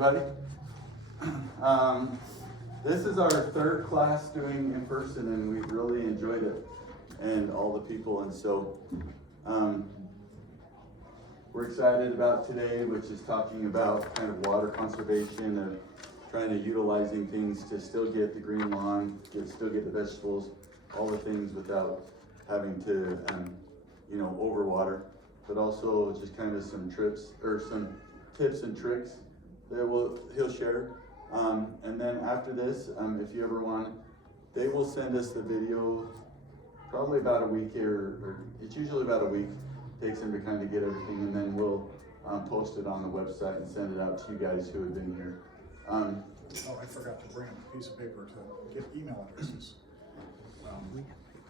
everybody. This is our third class doing in person, and we've really enjoyed it, and all the people, and so we're excited about today, which is talking about kind of water conservation, of trying to utilizing things to still get the green lawn, still get the vegetables, all the things without having to, overwater, but also just kind of some some tips and tricks that he'll share. And then after this, if you ever want, they will send us the video probably about a week or it's usually about a week. Takes them to kind of get everything, and then we'll post it on the website and send it out to you guys who have been here. I forgot to bring a piece of paper to get email addresses.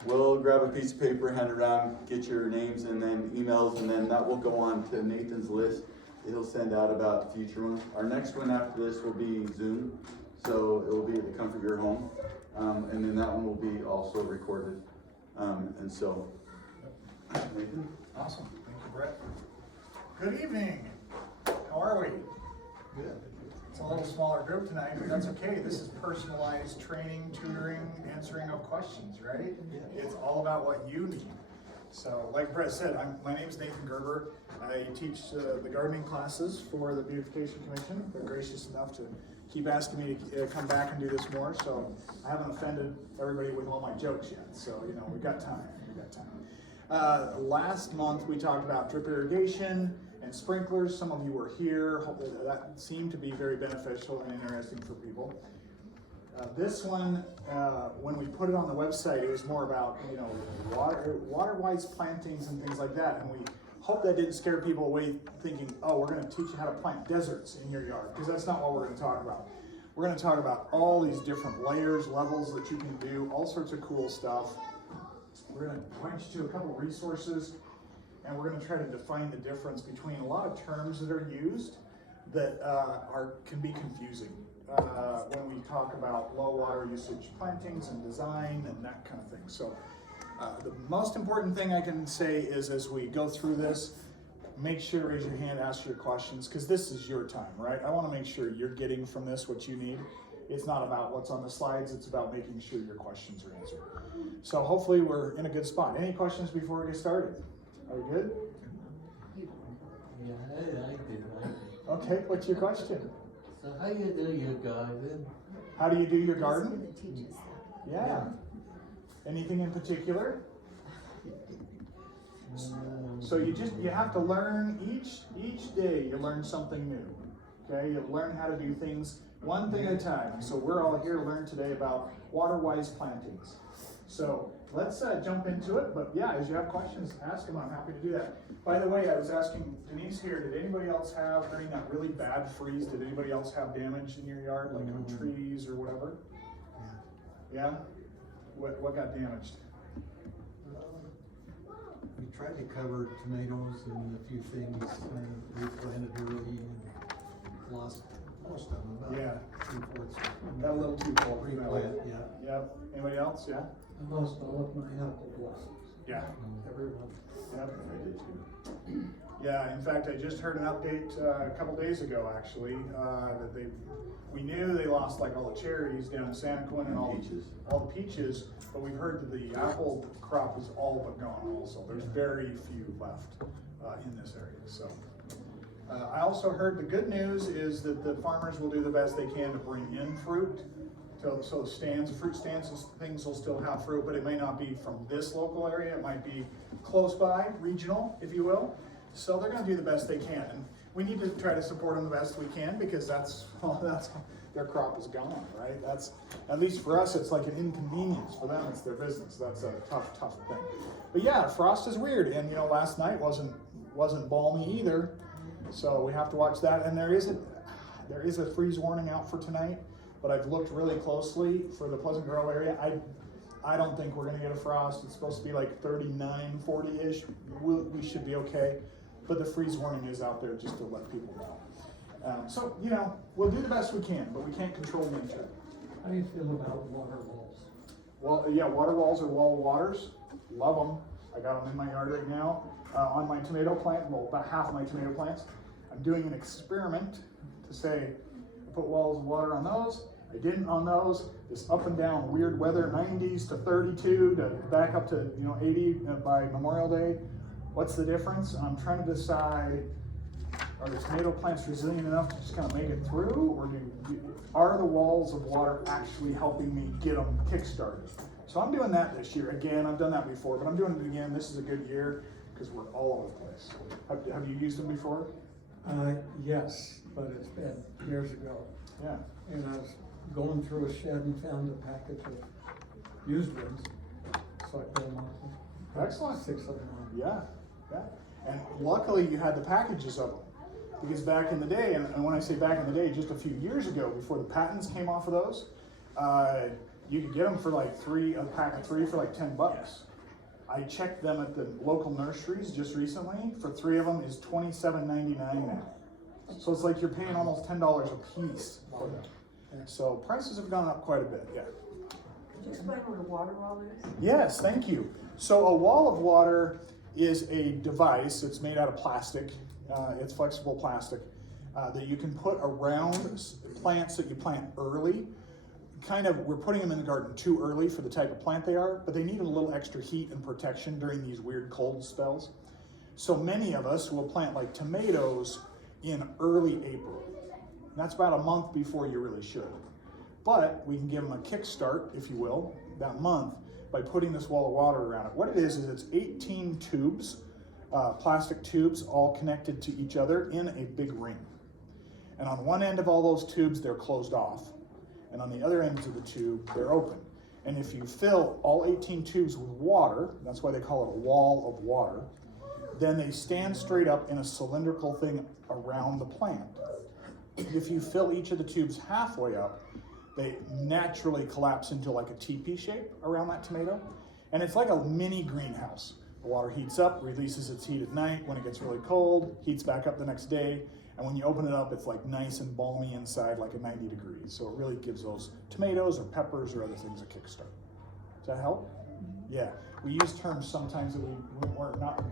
We'll grab a piece of paper, hand it around, get your names and then emails, and then that will go on to Nathan's list. He'll send out about future ones. Our next one after this will be Zoom, so it will be at the comfort of your home, and then that one will be also recorded. And so, Nathan? Awesome. Thank you, Brett. Good evening. How are we? Good. It's a little smaller group tonight, but that's okay. This is personalized training, tutoring, answering of questions, right? Yeah. It's all about what you need. So, like Brett said, my name is Nathan Gerber. I teach the gardening classes for the Beautification Commission. They're gracious enough to keep asking me to come back and do this more. So I haven't offended everybody with all my jokes yet. So, we've got time. Last month we talked about drip irrigation and sprinklers. Some of you were here. Hopefully that seemed to be very beneficial and interesting for people. This one, when we put it on the website, it was more about, water-wise plantings and things like that. And we hope that didn't scare people away thinking, oh, we're going to teach you how to plant deserts in your yard, because that's not what we're going to talk about. We're going to talk about all these different layers, levels that you can do, all sorts of cool stuff. We're going to point you to a couple resources, and we're going to try to define the difference between a lot of terms that are used that can be confusing when we talk about low water usage plantings and design and that kind of thing. So the most important thing I can say is, as we go through this, make sure to raise your hand, ask your questions, because this is your time, right? I want to make sure you're getting from this what you need. It's not about what's on the slides, it's about making sure your questions are answered. So hopefully we're in a good spot. Any questions before we get started? Are we good? Yeah, I did. Okay, what's your question? So how you do your garden? How do you do your garden? Teaches Yeah. Anything in particular? So you have to learn each day. You learn something new. Okay, you learn how to do things one thing at a time. So we're all here to learn today about water-wise plantings. So let's jump into it. But yeah, as you have questions, ask them. I'm happy to do that. By the way, I was asking Denise here, did anybody else have, during that really bad freeze, did anybody else have damage in your yard, like on trees or whatever? Yeah? What got damaged? We tried to cover tomatoes and a few things, and we planted early and lost most of them, about Yeah. 3/4. Got a little too cold. Replant, yeah. Yep. Anybody else? Yeah? I lost all of my apple blossoms. Yeah. Everyone. Yep. I did too. Yeah, in fact, I just heard an update a couple days ago, actually, that we knew they lost like all the cherries down in San Quinn and all the peaches, but we've heard that the apple crop is all but gone also. There's very few left in this area. So I also heard the good news is that the farmers will do the best they can to bring in fruit. So fruit stands and things will still have fruit, but it may not be from this local area. It might be close by, regional, if you will. So they're going to do the best they can. And we need to try to support them the best we can, because that's their crop is gone, right? That's, at least for us, it's like an inconvenience. For them, it's their business. That's a tough thing. But yeah, frost is weird. And last night wasn't balmy either. So we have to watch that. And there is a freeze warning out for tonight. But I've looked really closely for the Pleasant Grove area. I don't think we're going to get a frost. It's supposed to be like 39, 40-ish. We should be okay. But the freeze warning is out there just to let people know. So, we'll do the best we can, but we can't control nature. How do you feel about water walls? Well, yeah, water walls are wall waters. Love them. I got them in my yard right now. On my tomato plant, well, about half of my tomato plants. I'm doing an experiment to say, put walls of water on those. I didn't on those. This up and down weird weather, 90s to 32 to back up to 80 by Memorial Day. What's the difference? I'm trying to decide, are the tomato plants resilient enough to just kind of make it through, or are the walls of water actually helping me get them kick-started? So I'm doing that this year. Again, I've done that before, but I'm doing it again. This is a good year because we're all over the place. Have you used them before? Yes, but it's been years ago. Yeah. And I was going through a shed and found a package of used ones, so I put them on. Excellent. 6 of them on. Yeah, yeah. And luckily you had the packages of them. Because back in the day, and when I say back in the day, just a few years ago, before the patents came off of those, you could get them for like a pack of 3 for like $10. I checked them at the local nurseries just recently. For 3 of them is $27.99 now. So it's like you're paying almost $10 a piece for them. So prices have gone up quite a bit, yeah. Could you explain what a water wall is? Yes, thank you. So a wall of water is a device. It's made out of plastic. It's flexible plastic that you can put around plants that you plant early. We're putting them in the garden too early for the type of plant they are, but they need a little extra heat and protection during these weird cold spells. So many of us will plant like tomatoes in early April. That's about a month before you really should. But we can give them a kickstart, if you will, that month by putting this wall of water around it. What it is it's 18 tubes, plastic tubes, all connected to each other in a big ring. And on one end of all those tubes, they're closed off. And on the other ends of the tube, they're open. And if you fill all 18 tubes with water, that's why they call it a wall of water, then they stand straight up in a cylindrical thing around the plant. If you fill each of the tubes halfway up, they naturally collapse into like a teepee shape around that tomato. And it's like a mini greenhouse. The water heats up, releases its heat at night. When it gets really cold, heats back up the next day. And when you open it up, it's like nice and balmy inside, like at 90 degrees. So it really gives those tomatoes or peppers or other things a kickstart. Does that help? Yeah. We use terms sometimes that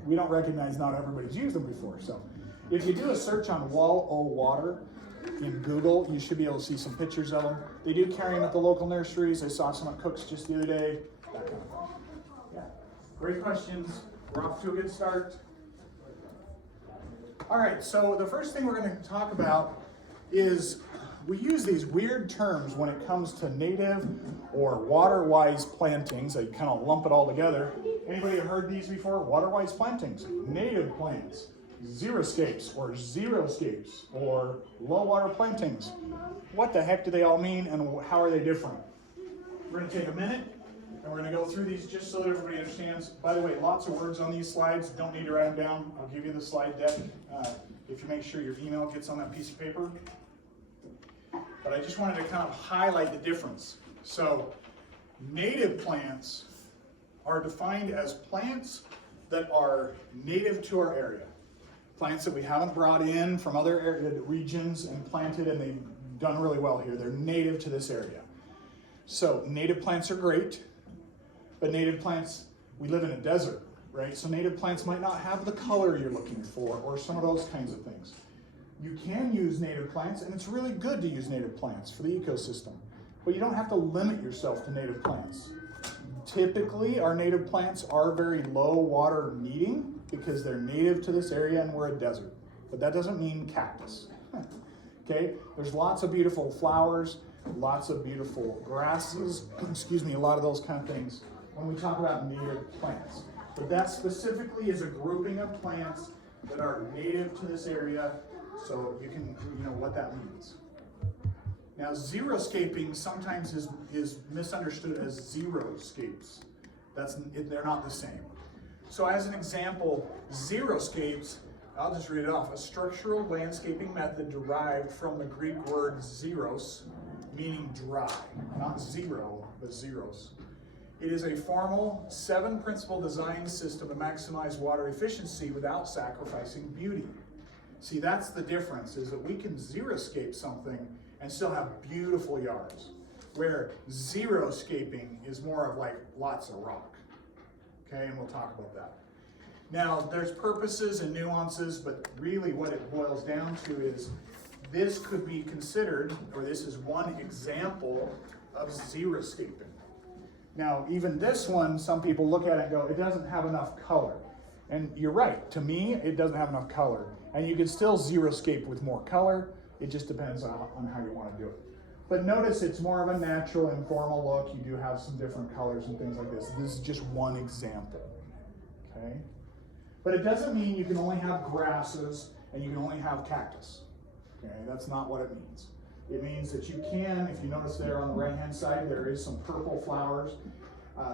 we don't recognize. Not everybody's used them before. So if you do a search on wall o water in Google, you should be able to see some pictures of them. They do carry them at the local nurseries. I saw some at Cook's just the other day. That kind of thing. Yeah. Great questions. We're off to a good start. All right, so the first thing we're going to talk about is we use these weird terms when it comes to native or water-wise plantings. I kind of lump it all together. Anybody heard these before? Water-wise plantings, native plants, xeriscapes or zeroscapes, or low-water plantings. What the heck do they all mean, and how are they different? We're going to take a minute, and we're going to go through these just so that everybody understands. By the way, lots of words on these slides. Don't need to write them down. I'll give you the slide deck if you make sure your email gets on that piece of paper. But I just wanted to kind of highlight the difference. So native plants are defined as plants that are native to our area. Plants that we haven't brought in from other regions and planted, and they've done really well here. They're native to this area. So native plants are great, but native plants, we live in a desert, right? So native plants might not have the color you're looking for, or some of those kinds of things. You can use native plants, and it's really good to use native plants for the ecosystem, but you don't have to limit yourself to native plants. Typically, our native plants are very low water needing because they're native to this area and we're a desert, but that doesn't mean cactus. Okay, there's lots of beautiful flowers, lots of beautiful grasses, excuse me, a lot of those kind of things when we talk about native plants. But that specifically is a grouping of plants that are native to this area, so you can, what that means. Now, xeriscaping sometimes is misunderstood as zeroscapes. They're not the same. So as an example, zeroscapes, I'll just read it off, a structural landscaping method derived from the Greek word xeros, meaning dry, not zero, but zeros. It is a formal 7-principle design system to maximize water efficiency without sacrificing beauty. See, that's the difference, is that we can xeroscape something and still have beautiful yards, where zeroscaping is more of like lots of rock. Okay, and we'll talk about that. Now, there's purposes and nuances, but really what it boils down to is this could be considered, or this is one example of xeriscaping. Now, even this one, some people look at it and go, it doesn't have enough color. And you're right, to me, it doesn't have enough color. And you can still xeroscape with more color. It just depends on how you want to do it. But notice it's more of a natural, informal look. You do have some different colors and things like this. This is just one example, okay? But it doesn't mean you can only have grasses and you can only have cactus, okay? That's not what it means. It means that you can, if you notice there on the right-hand side, there is some purple flowers.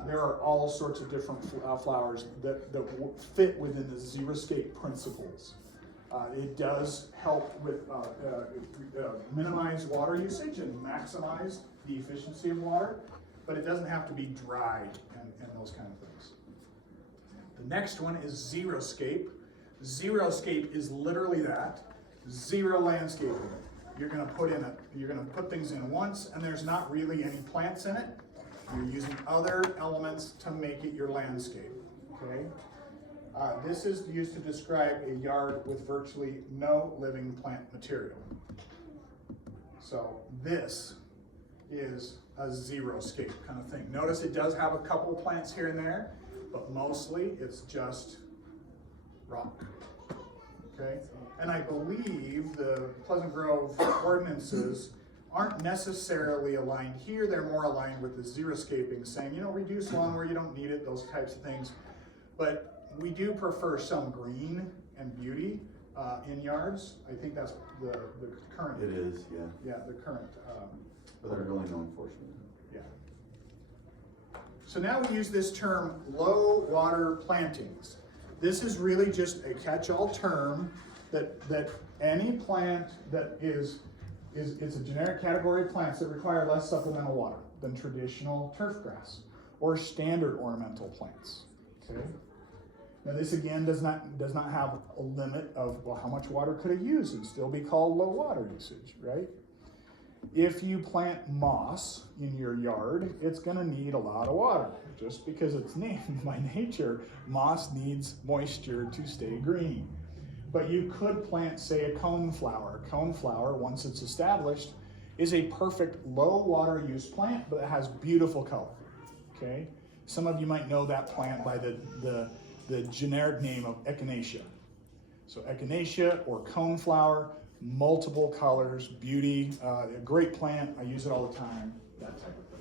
There are all sorts of different flowers that fit within the xeroscape principles. It does help with minimize water usage and maximize the efficiency of water, but it doesn't have to be dry and those kind of things. The next one is zeroscape. Zeroscape is literally that, zero landscaping. You're gonna put things in once and there's not really any plants in it. You're using other elements to make it your landscape, okay? This is used to describe a yard with virtually no living plant material. So this is a xeroscape kind of thing. Notice it does have a couple plants here and there, but mostly it's just rock, okay? And I believe the Pleasant Grove ordinances aren't necessarily aligned here. They're more aligned with the xeroscaping, saying, you know, reduce lawn where you don't need it, those types of things. But we do prefer some green and beauty in yards. I think that's the current. It is, yeah. Yeah, the current. But they're really no enforcement. Yeah. So now we use this term low water plantings. This is really just a catch-all term that any plant that is a generic category of plants that require less supplemental water than traditional turf grass or standard ornamental plants, okay? Now this again does not have a limit of, well, how much water could it use and still be called low water usage, right? If you plant moss in your yard, it's gonna need a lot of water. Just because it's named by nature, moss needs moisture to stay green. But you could plant, say, a coneflower. A coneflower, once it's established, is a perfect low water use plant, but it has beautiful color, okay? Some of you might know that plant by the generic name of echinacea. So echinacea or coneflower, multiple colors, beauty, a great plant. I use it all the time, that type of thing.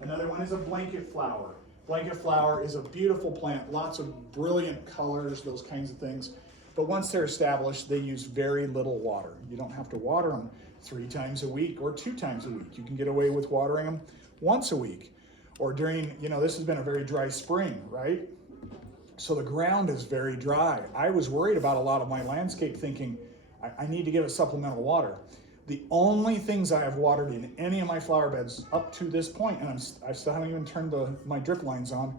Another one is a blanket flower. Blanket flower is a beautiful plant, lots of brilliant colors, those kinds of things. But once they're established, they use very little water. You don't have to water them 3 times a week or 2 times a week. You can get away with watering them once a week. Or during, you know, this has been a very dry spring, right? So the ground is very dry. I was worried about a lot of my landscape thinking, I need to give it supplemental water. The only things I have watered in any of my flower beds up to this point, and I still haven't even turned my drip lines on,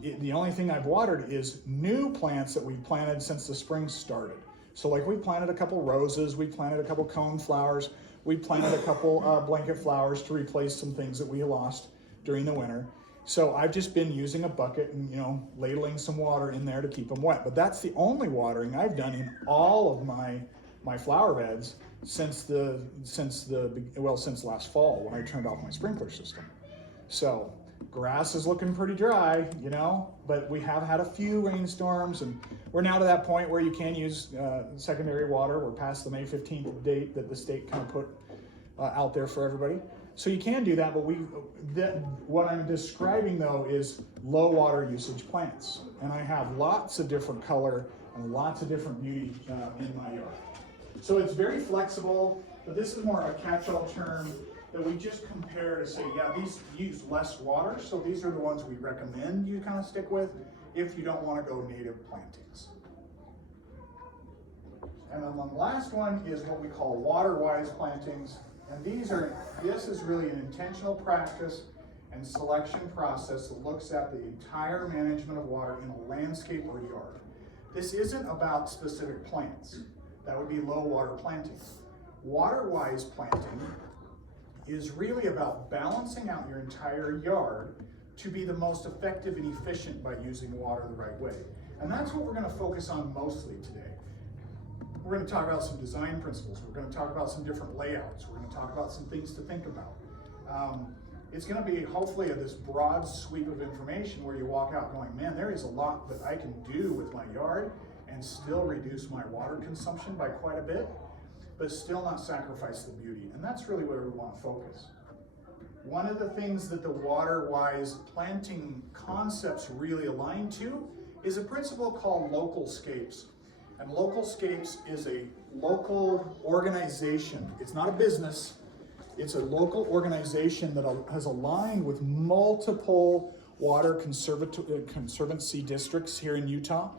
the only thing I've watered is new plants that we've planted since the spring started. So like we planted a couple roses, we planted a couple cone flowers, we planted a couple blanket flowers to replace some things that we lost during the winter. So I've just been using a bucket and, you know, ladling some water in there to keep them wet. But that's the only watering I've done in all of my flower beds since last fall when I turned off my sprinkler system. So grass is looking pretty dry, you know, but we have had a few rainstorms and we're now to that point where you can use secondary water. We're past the May 15th date that the state kind of put out there for everybody. So you can do that, but what I'm describing though is low water usage plants. And I have lots of different color and lots of different beauty in my yard. So it's very flexible, but this is more of a catch-all term that we just compare to say, yeah, these use less water, so these are the ones we recommend you kind of stick with if you don't want to go native plantings. And then the last one is what we call water-wise plantings. And this is really an intentional practice and selection process that looks at the entire management of water in a landscape or yard. This isn't about specific plants. That would be low water plantings. Water-wise planting is really about balancing out your entire yard to be the most effective and efficient by using water the right way. And that's what we're going to focus on mostly today. We're gonna talk about some design principles. We're gonna talk about some different layouts. We're gonna talk about some things to think about. It's gonna be hopefully this broad sweep of information where you walk out going, man, there is a lot that I can do with my yard and still reduce my water consumption by quite a bit, but still not sacrifice the beauty. And that's really where we wanna focus. One of the things that the water-wise planting concepts really align to is a principle called local scapes. And local scapes is a local organization. It's not a business. It's a local organization that has aligned with multiple water conservancy districts here in Utah,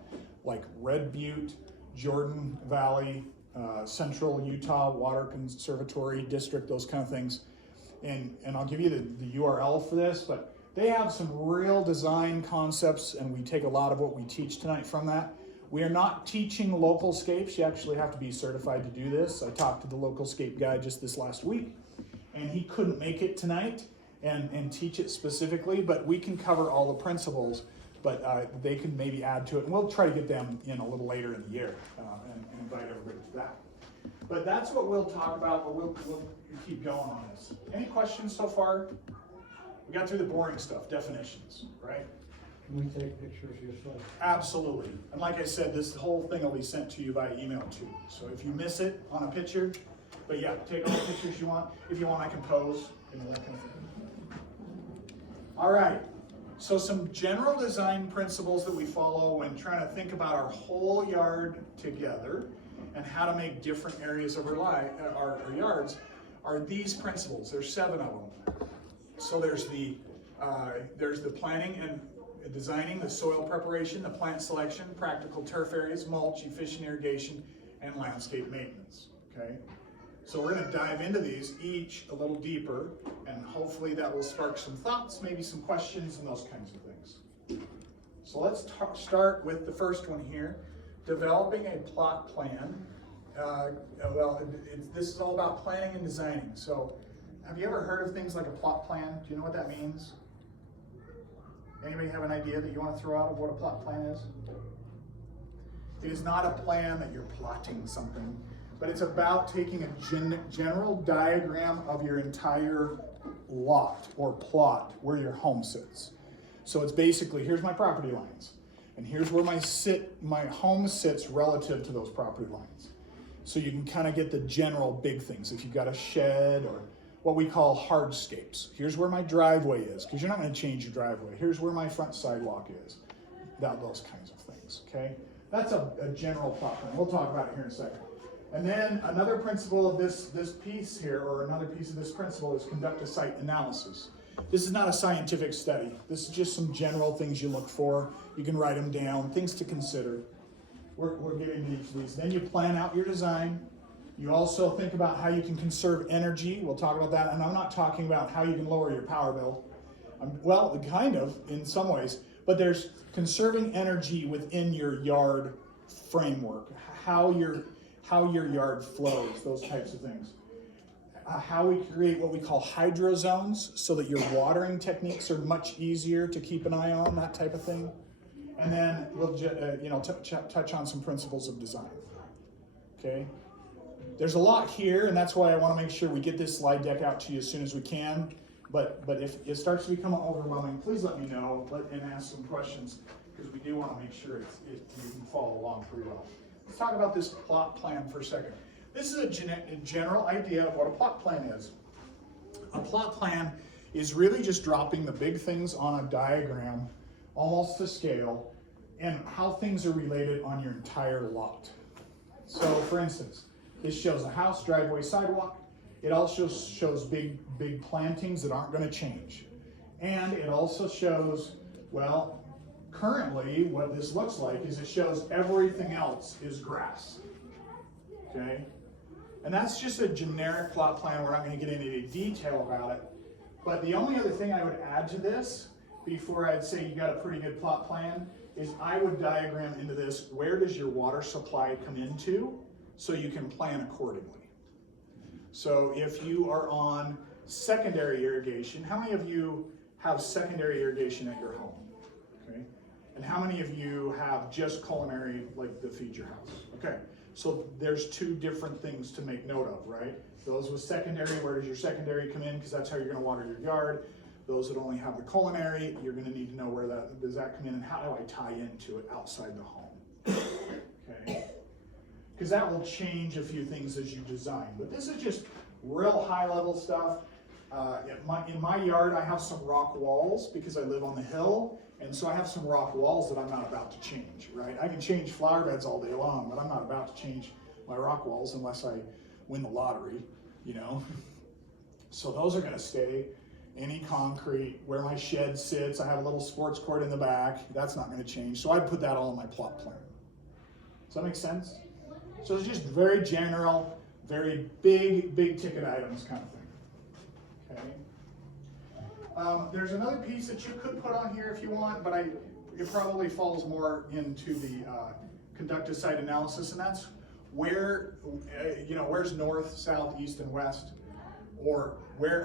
like Red Butte, Jordan Valley, Central Utah Water Conservatory District, those kind of things. And I'll give you the URL for this, but they have some real design concepts, and we take a lot of what we teach tonight from that. We are not teaching local scapes. You actually have to be certified to do this. I talked to the local scape guy just this last week, and he couldn't make it tonight and teach it specifically, but we can cover all the principles, but they can maybe add to it, and we'll try to get them in a little later in the year and invite everybody to that. But that's what we'll talk about, but we'll keep going on this. Any questions so far? We got through the boring stuff, definitions, right? Can we take pictures yourself? Absolutely. And like I said, this whole thing will be sent to you via email too. So if you miss it on a picture, but yeah, take all the pictures you want. If you want, I can pose, that kind of thing. All right. So some general design principles that we follow when trying to think about our whole yard together and how to make different areas of our yards are these principles. There's 7 of them. So there's the planning and designing, the soil preparation, the plant selection, practical turf areas, mulch, efficient irrigation, and landscape maintenance, okay? So we're gonna dive into these each a little deeper, and hopefully that will spark some thoughts, maybe some questions and those kinds of things. So let's start with the first one here, developing a plot plan. This is all about planning and designing. So have you ever heard of things like a plot plan? Do you know what that means? Anybody have an idea that you want to throw out of what a plot plan is? It is not a plan that you're plotting something, but it's about taking a general diagram of your entire lot or plot where your home sits. So it's basically, here's my property lines, and here's where my home sits relative to those property lines. So you can kind of get the general big things. If you've got a shed or what we call hardscapes. Here's where my driveway is, because you're not going to change your driveway. Here's where my front sidewalk is. Those kinds of things, okay? That's a general plot plan. We'll talk about it here in a second. And then another principle of this piece here, or another piece of this principle, is conduct a site analysis. This is not a scientific study. This is just some general things you look for. You can write them down, things to consider. We're getting to each of these. Then you plan out your design. You also think about how you can conserve energy. We'll talk about that. And I'm not talking about how you can lower your power bill. Well, kind of in some ways, but there's conserving energy within your yard framework, how your yard flows, those types of things. How we create what we call hydro zones so that your watering techniques are much easier to keep an eye on, that type of thing. And then we'll touch on some principles of design. Okay. There's a lot here, and that's why I want to make sure we get this slide deck out to you as soon as we can. But if it starts to become overwhelming, please let me know and ask some questions, because we do want to make sure you can follow along pretty well. Let's talk about this plot plan for a second. This is a general idea of what a plot plan is. A plot plan is really just dropping the big things on a diagram, almost to scale, and how things are related on your entire lot. So for instance, this shows a house, driveway, sidewalk. It also shows big plantings that aren't going to change. And it also shows, well, currently what this looks like is it shows everything else is grass. Okay? And that's just a generic plot plan. We're not going to get into any detail about it. But the only other thing I would add to this, before I'd say you got a pretty good plot plan, is I would diagram into this, where does your water supply come into, so you can plan accordingly. So if you are on secondary irrigation, how many of you have secondary irrigation at your home? Okay. And how many of you have just culinary, like the feed your house? Okay. So there's two different things to make note of, right? Those with secondary, where does your secondary come in? Because that's how you're gonna water your yard. Those that only have the culinary, you're gonna need to know where does that come in and how do I tie into it outside the home, okay? Because that will change a few things as you design. But this is just real high level stuff. In my yard, I have some rock walls because I live on the hill. And so I have some rock walls that I'm not about to change, right? I can change flower beds all day long, but I'm not about to change my rock walls unless I win the lottery, you know? So those are gonna stay. Any concrete, where my shed sits, I have a little sports court in the back, that's not gonna change. So I'd put that all in my plot plan. Does that make sense? So it's just very general, very big ticket items kind of thing, okay? There's another piece that you could put on here if you want, but it probably falls more into the conduct a site analysis, and that's where, where's north, south, east, and west, or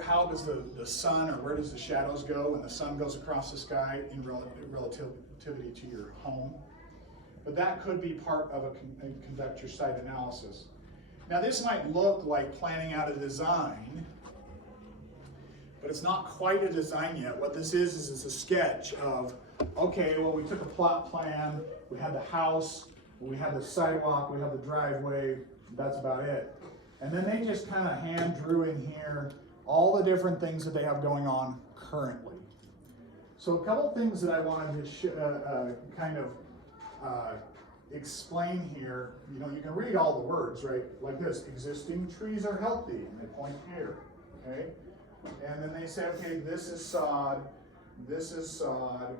how does the sun, or where does the shadows go when the sun goes across the sky in relativity to your home. But that could be part of a conduct your site analysis. Now this might look like planning out a design, but it's not quite a design yet. What this is a sketch of, okay, well, we took a plot plan, we had the house, we had the sidewalk, we have the driveway, that's about it. And then they just kind of hand drew in here all the different things that they have going on currently. So a couple things that I wanted to explain here. You can read all the words, right? Like this, existing trees are healthy, and they point here, okay? And then they say, okay, this is sod, this is sod,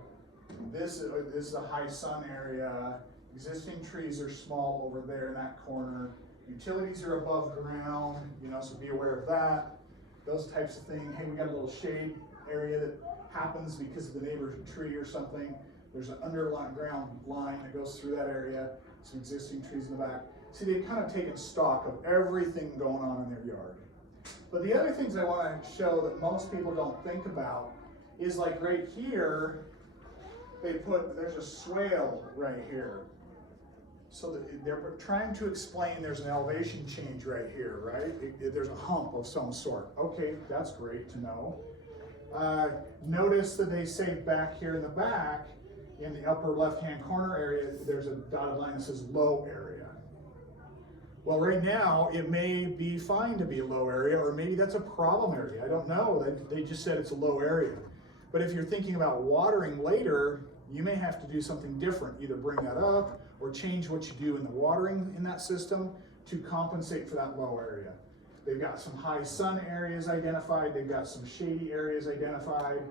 this is a high sun area, existing trees are small over there in that corner, utilities are above ground, so be aware of that, those types of things. Hey, we got a little shade area that happens because of the neighbor's tree or something. There's an underground line that goes through that area, some existing trees in the back. See, they've kind of taken stock of everything going on in their yard. But the other things I want to show that most people don't think about is like right here, there's a swale right here. So they're trying to explain there's an elevation change right here, right? There's a hump of some sort. Okay, that's great to know. Notice that they say back here in the back, in the upper left-hand corner area, there's a dotted line that says low area. Well, right now, it may be fine to be a low area, or maybe that's a problem area. I don't know. They just said it's a low area. But if you're thinking about watering later, you may have to do something different. Either bring that up or change what you do in the watering in that system to compensate for that low area. They've got some high sun areas identified. They've got some shady areas identified.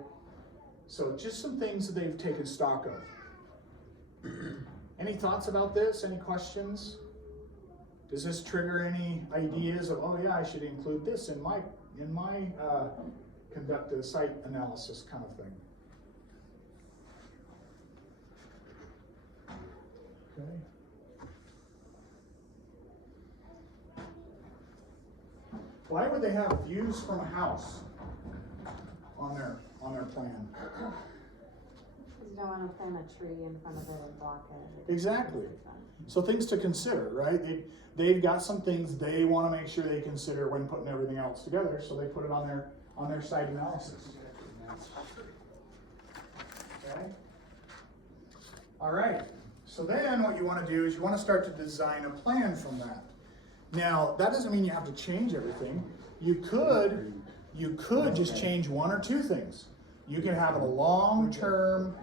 So just some things that they've taken stock of. Any thoughts about this? Any questions? Does this trigger any ideas of, oh yeah, I should include this in my conduct a site analysis kind of thing? Okay. Why would they have views from a house on their plan? Because you don't want to plant a tree in front of it and block it. Exactly. So things to consider, right? They've got some things they want to make sure they consider when putting everything else together, so they put it on their site analysis. Okay. All right. So then what you want to do is you want to start to design a plan from that. Now, that doesn't mean you have to change everything. You could just change one or two things. You can have it a long-term,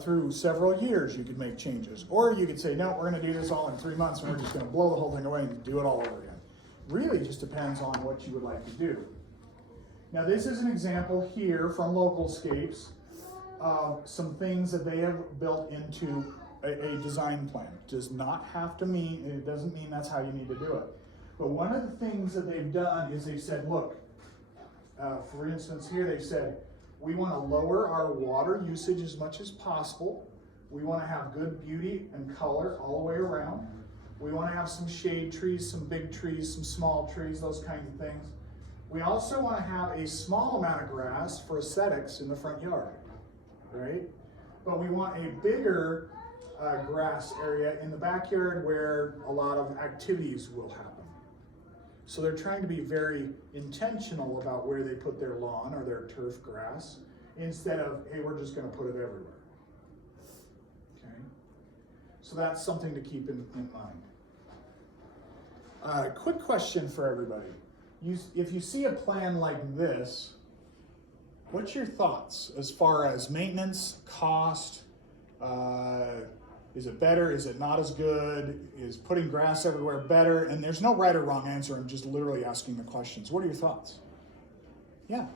through several years you could make changes. Or you could say, no, we're going to do this all in 3 months and we're just going to blow the whole thing away and do it all over again. Really just depends on what you would like to do. Now this is an example here from Localscapes of some things that they have built into a design plan. It does not have to mean, it doesn't mean that's how you need to do it. But one of the things that they've done is they said, look, for instance here they said, we want to lower our water usage as much as possible. We want to have good beauty and color all the way around. We want to have some shade trees, some big trees, some small trees, those kinds of things. We also want to have a small amount of grass for aesthetics in the front yard, right? But we want a bigger grass area in the backyard where a lot of activities will happen. So they're trying to be very intentional about where they put their lawn or their turf grass instead of, hey, we're just gonna put it everywhere. Okay? So that's something to keep in mind. Quick question for everybody. If you see a plan like this, what's your thoughts as far as maintenance, cost? Is it better? Is it not as good? Is putting grass everywhere better? And there's no right or wrong answer. I'm just literally asking the questions. What are your thoughts? Yeah.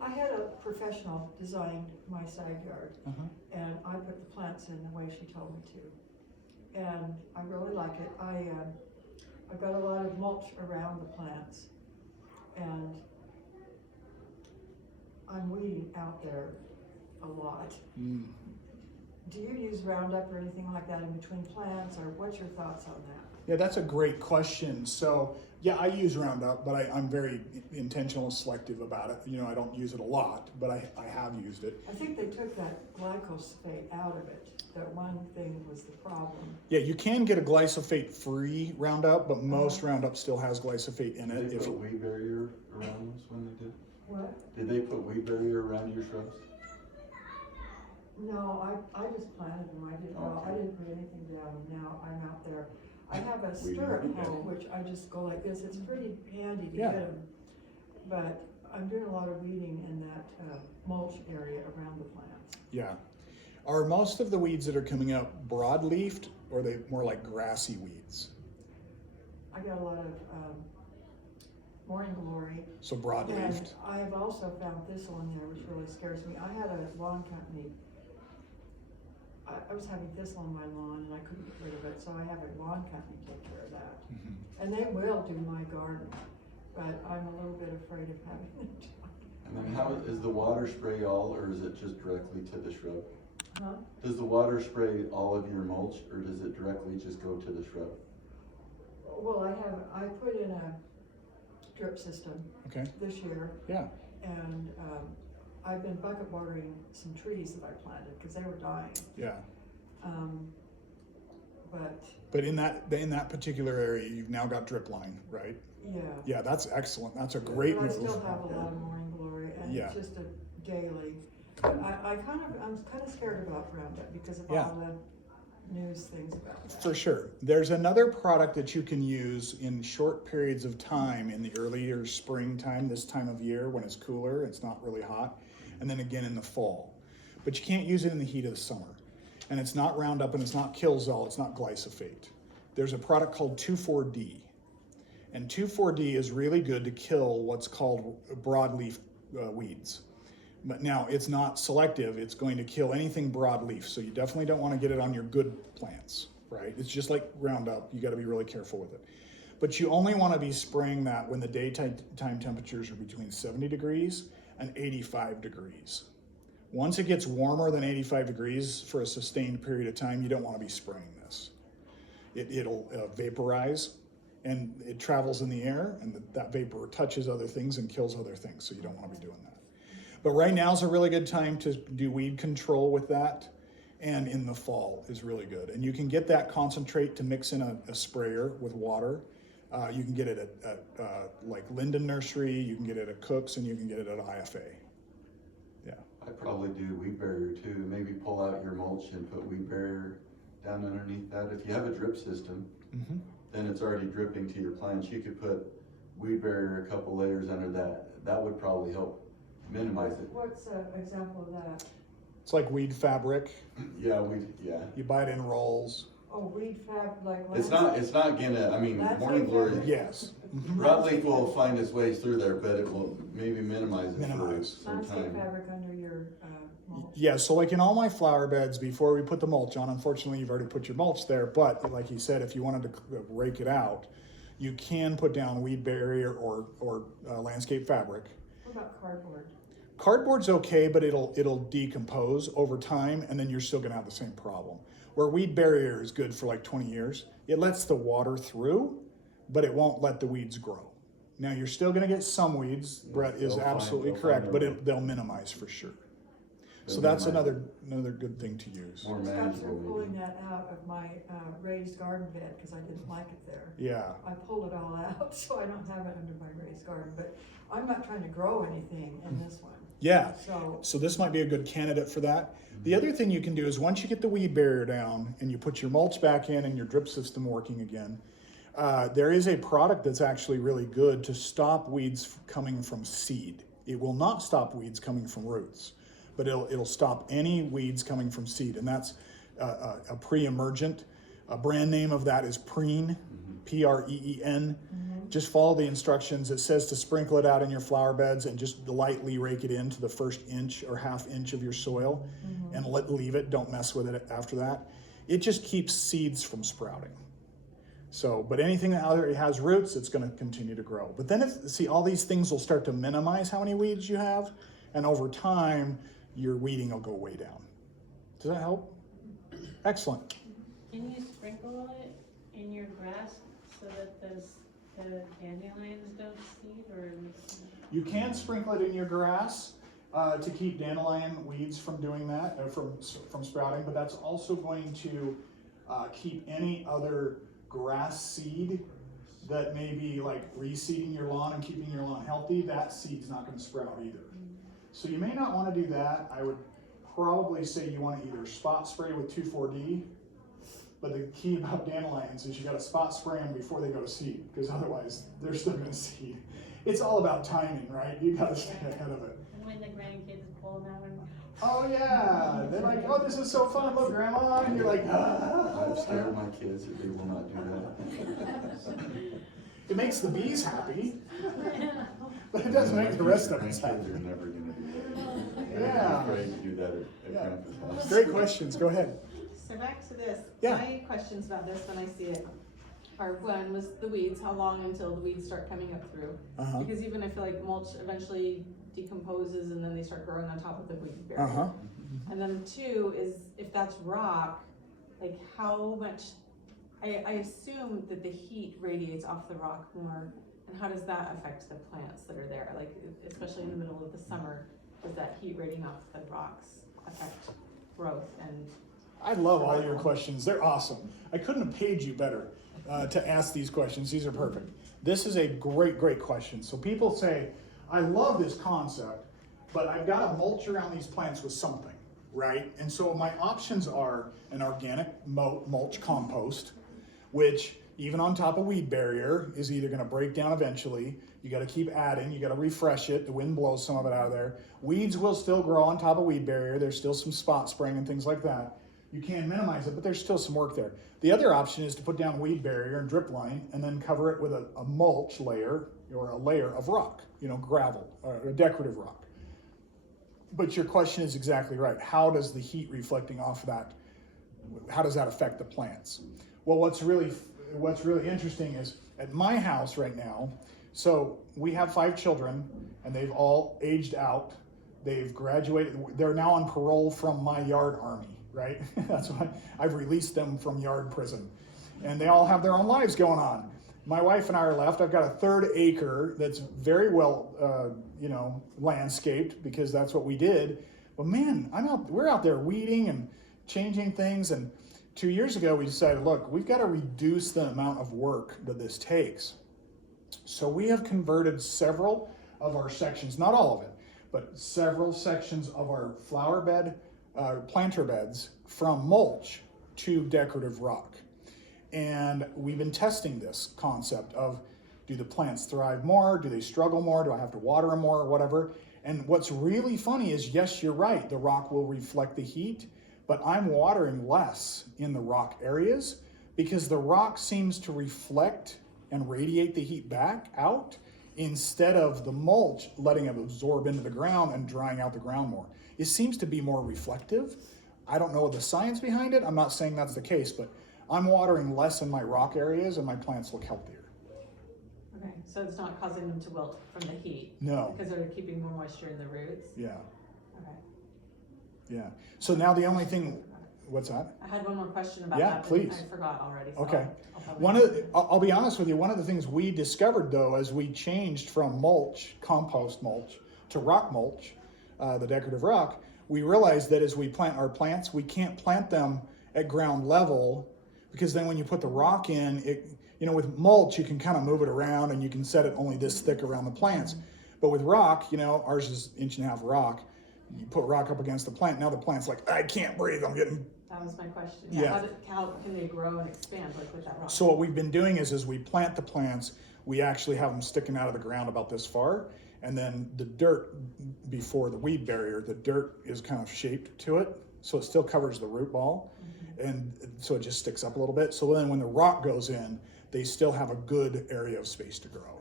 I had a professional design my side yard, and I put the plants in the way she told me to. And I really like it. I got a lot of mulch around the plants, and I'm weeding out there a lot. Do you use Roundup or anything like that in between plants, or what's your thoughts on that? Yeah, that's a great question. So, yeah, I use Roundup, but I'm very intentional and selective about it. You know, I don't use it a lot, but I have used it. I think they took that glyphosate out of it. That one thing was the problem. Yeah, you can get a glyphosate-free Roundup, but most Roundup still has glyphosate in it. Did they put weed barrier around this when they did? What? Did they put weed barrier around your shrubs? No, I just planted them. I didn't. Well, I Okay. didn't put anything down. Now I'm out there. I have a We stirrup need to hoe, which I just go like this. It's pretty handy to Yeah. get them. But I'm doing a lot of weeding in that mulch area around the plants. Yeah. Are most of the weeds that are coming up broadleafed, or are they more like grassy weeds? I got a lot of morning glory. So And broadleafed. I have also found thistle in there, which really scares me. I had a lawn company. I was having thistle on my lawn and I couldn't get rid of it, so I have a lawn company take care of that. And they will do my garden, but I'm a little bit afraid of having it done. And then how is the water spray all, or is it just directly to the shrub? Huh? Does the water spray all of your mulch, or does it directly just go to the shrub? Well, I put in a drip system Okay. this year, Yeah. and I've been bucket watering some trees that I planted because they were dying. Yeah. But in that particular area, you've now got drip line, right? yeah. Yeah, that's excellent. That's a great But I move. still have a lot of morning glory, and Yeah. it's just a daily. But I'm kind of scared about Roundup because of Yeah. all the news things about that. For sure. There's another product that you can use in short periods of time in the earlier springtime, this time of year when it's cooler, it's not really hot, and then again in the fall. But you can't use it in the heat of the summer. And it's not Roundup and it's not Killzall, it's not glyphosate. There's a product called 2,4-D. And 2,4-D is really good to kill what's called broadleaf weeds. But now it's not selective, it's going to kill anything broadleaf, so you definitely don't want to get it on your good plants, right? It's just like Roundup, you got to be really careful with it. But you only want to be spraying that when the daytime temperatures are between 70 degrees and 85 degrees. Once it gets warmer than 85 degrees for a sustained period of time, you don't want to be spraying this. It'll vaporize, and it travels in the air, and that vapor touches other things and kills other things, so you don't want to be doing that. But right now is a really good time to do weed control with that, and in the fall is really good. And you can get that concentrate to mix in a sprayer with water. You can get it at like Linden Nursery, you can get it at Cook's, and you can get it at IFA. Yeah. I probably do weed barrier too. Maybe pull out your mulch and put weed barrier down underneath that. If you have a drip system, then it's already dripping to your plants. You could put weed barrier a couple layers under that. That would probably help minimize it. What's an example of that? It's like weed fabric. Yeah, You buy it in rolls. Oh, weed fab, like. It's not gonna, I mean, Landscape morning glory, fabric? Yes. broadleaf will find its way through there, but it will maybe minimize it Minimize. for some Landscape time. fabric under your mulch. Yeah, so like in all my flower beds, before we put the mulch on, unfortunately you've already put your mulch there, but like you said, if you wanted to rake it out, you can put down weed barrier or landscape fabric. What about cardboard? Cardboard's okay, but it'll decompose over time, and then you're still gonna have the same problem. Where weed barrier is good for like 20 years, it lets the water through, but it won't let the weeds grow. Now you're still gonna get some weeds, Brett is They'll absolutely find correct, their but way. they'll minimize for sure. So that's another good thing to use. More I just got manageable through pulling maybe. that out of my raised garden bed, cause I didn't like it there. Yeah. I pulled it all out, so I don't have it under my raised garden, but I'm not trying to grow anything in this one. Yeah. So, So this might be a good candidate for that. The other thing you can do is once you get the weed barrier down and you put your mulch back in and your drip system working again, there is a product that's actually really good to stop weeds coming from seed. It will not stop weeds coming from roots, but it'll stop any weeds coming from seed, and that's a pre-emergent. A brand name of that is Preen, Preen. Just follow the instructions. It says to sprinkle it out in your flower beds and just lightly rake it into the first inch or half inch of your soil and leave it. Don't mess with it after that. It just keeps seeds from sprouting. So, but anything that already has roots, it's going to continue to grow. But then all these things will start to minimize how many weeds you have, and over time, your weeding will go way down. Does that help? Excellent. Can you sprinkle it in your grass so that the dandelions don't seed, or? You can sprinkle it in your grass to keep dandelion weeds from doing that, from sprouting, but that's also going to keep any other grass seed that may be like reseeding your lawn and keeping your lawn healthy. That seed's not going to sprout either. So you may not want to do that. I would probably say you want to either spot spray with 2,4-D, but the key about dandelions is you got to spot spray them before they go to seed, because otherwise they're still going to seed. It's all about timing, right? You got to stay ahead of it. And when the grandkids pull them out and. Oh yeah, they're like, oh, this is so fun, look, Grandma, and you're like, ah. I've scared my kids that they will not do that. It makes the bees happy, but it doesn't make the rest of My us kids happy. are never gonna do that. Yeah. I'm afraid to do that at Yeah. Grandpa's house. Great questions, go ahead. So back to this. Yeah. My questions about this when I see it are, one was the weeds, how long until the weeds start coming up through? Uh-huh. Because even I feel like mulch eventually decomposes and then they start growing on top of the weed barrier. Uh-huh. And then two is, if that's rock, like how much, I assume that the heat radiates off the rock more, and how does that affect the plants that are there? Like, especially in the middle of the summer, does that heat radiating off the rocks affect growth and? I love all your questions, they're awesome. I couldn't have paid you better to ask these questions, these are perfect. This is a great question. So people say, I love this concept, but I've got to mulch around these plants with something, right? And so my options are an organic mulch compost, which even on top of weed barrier is either going to break down eventually. You got to keep adding, you got to refresh it, the wind blows some of it out of there. Weeds will still grow on top of weed barrier, there's still some spot spraying and things like that. You can minimize it, but there's still some work there. The other option is to put down weed barrier and drip line and then cover it with a mulch layer or a layer of rock, gravel or a decorative rock. But your question is exactly right. How does the heat reflecting off of that, how does that affect the plants? Well, what's really interesting is at my house right now, so we have 5 children and they've all aged out. They've graduated, they're now on parole from my yard army, right? That's why I've released them from yard prison. And they all have their own lives going on. My wife and I are left. I've got a 3rd acre that's very well, landscaped because that's what we did. But man, we're out there weeding and changing things. And 2 years ago, we decided, look, we've got to reduce the amount of work that this takes. So we have converted several of our sections, not all of it, but several sections of our flower bed, planter beds from mulch to decorative rock. And we've been testing this concept of, do the plants thrive more? Do they struggle more? Do I have to water them more or whatever? And what's really funny is, yes, you're right, the rock will reflect the heat, but I'm watering less in the rock areas because the rock seems to reflect and radiate the heat back out instead of the mulch letting it absorb into the ground and drying out the ground more. It seems to be more reflective. I don't know the science behind it. I'm not saying that's the case, but I'm watering less in my rock areas and my plants look healthier. Okay, so it's not causing them to wilt from the heat? No. Because they're keeping more moisture in the roots? Yeah, Okay. yeah. So now the only thing, what's that? I had one more question about Yeah, that, but please. I forgot already. So Okay. I'll probably- I'll be honest with you, one of the things we discovered though, as we changed from mulch, compost mulch, to rock mulch, the decorative rock, we realized that as we plant our plants, we can't plant them at ground level, because then when you put the rock in, with mulch, you can kind of move it around and you can set it only this thick around the plants. But with rock, ours is 1.5 inch rock. You put rock up against the plant, now the plant's like, I can't breathe, I'm getting. That was my question. Yeah. How can they grow and expand like with that rock? So what we've been doing is, as we plant the plants, we actually have them sticking out of the ground about this far. And then the dirt before the weed barrier, the dirt is kind of shaped to it. So it still covers the root ball. And so it just sticks up a little bit. So then when the rock goes in, they still have a good area of space to grow.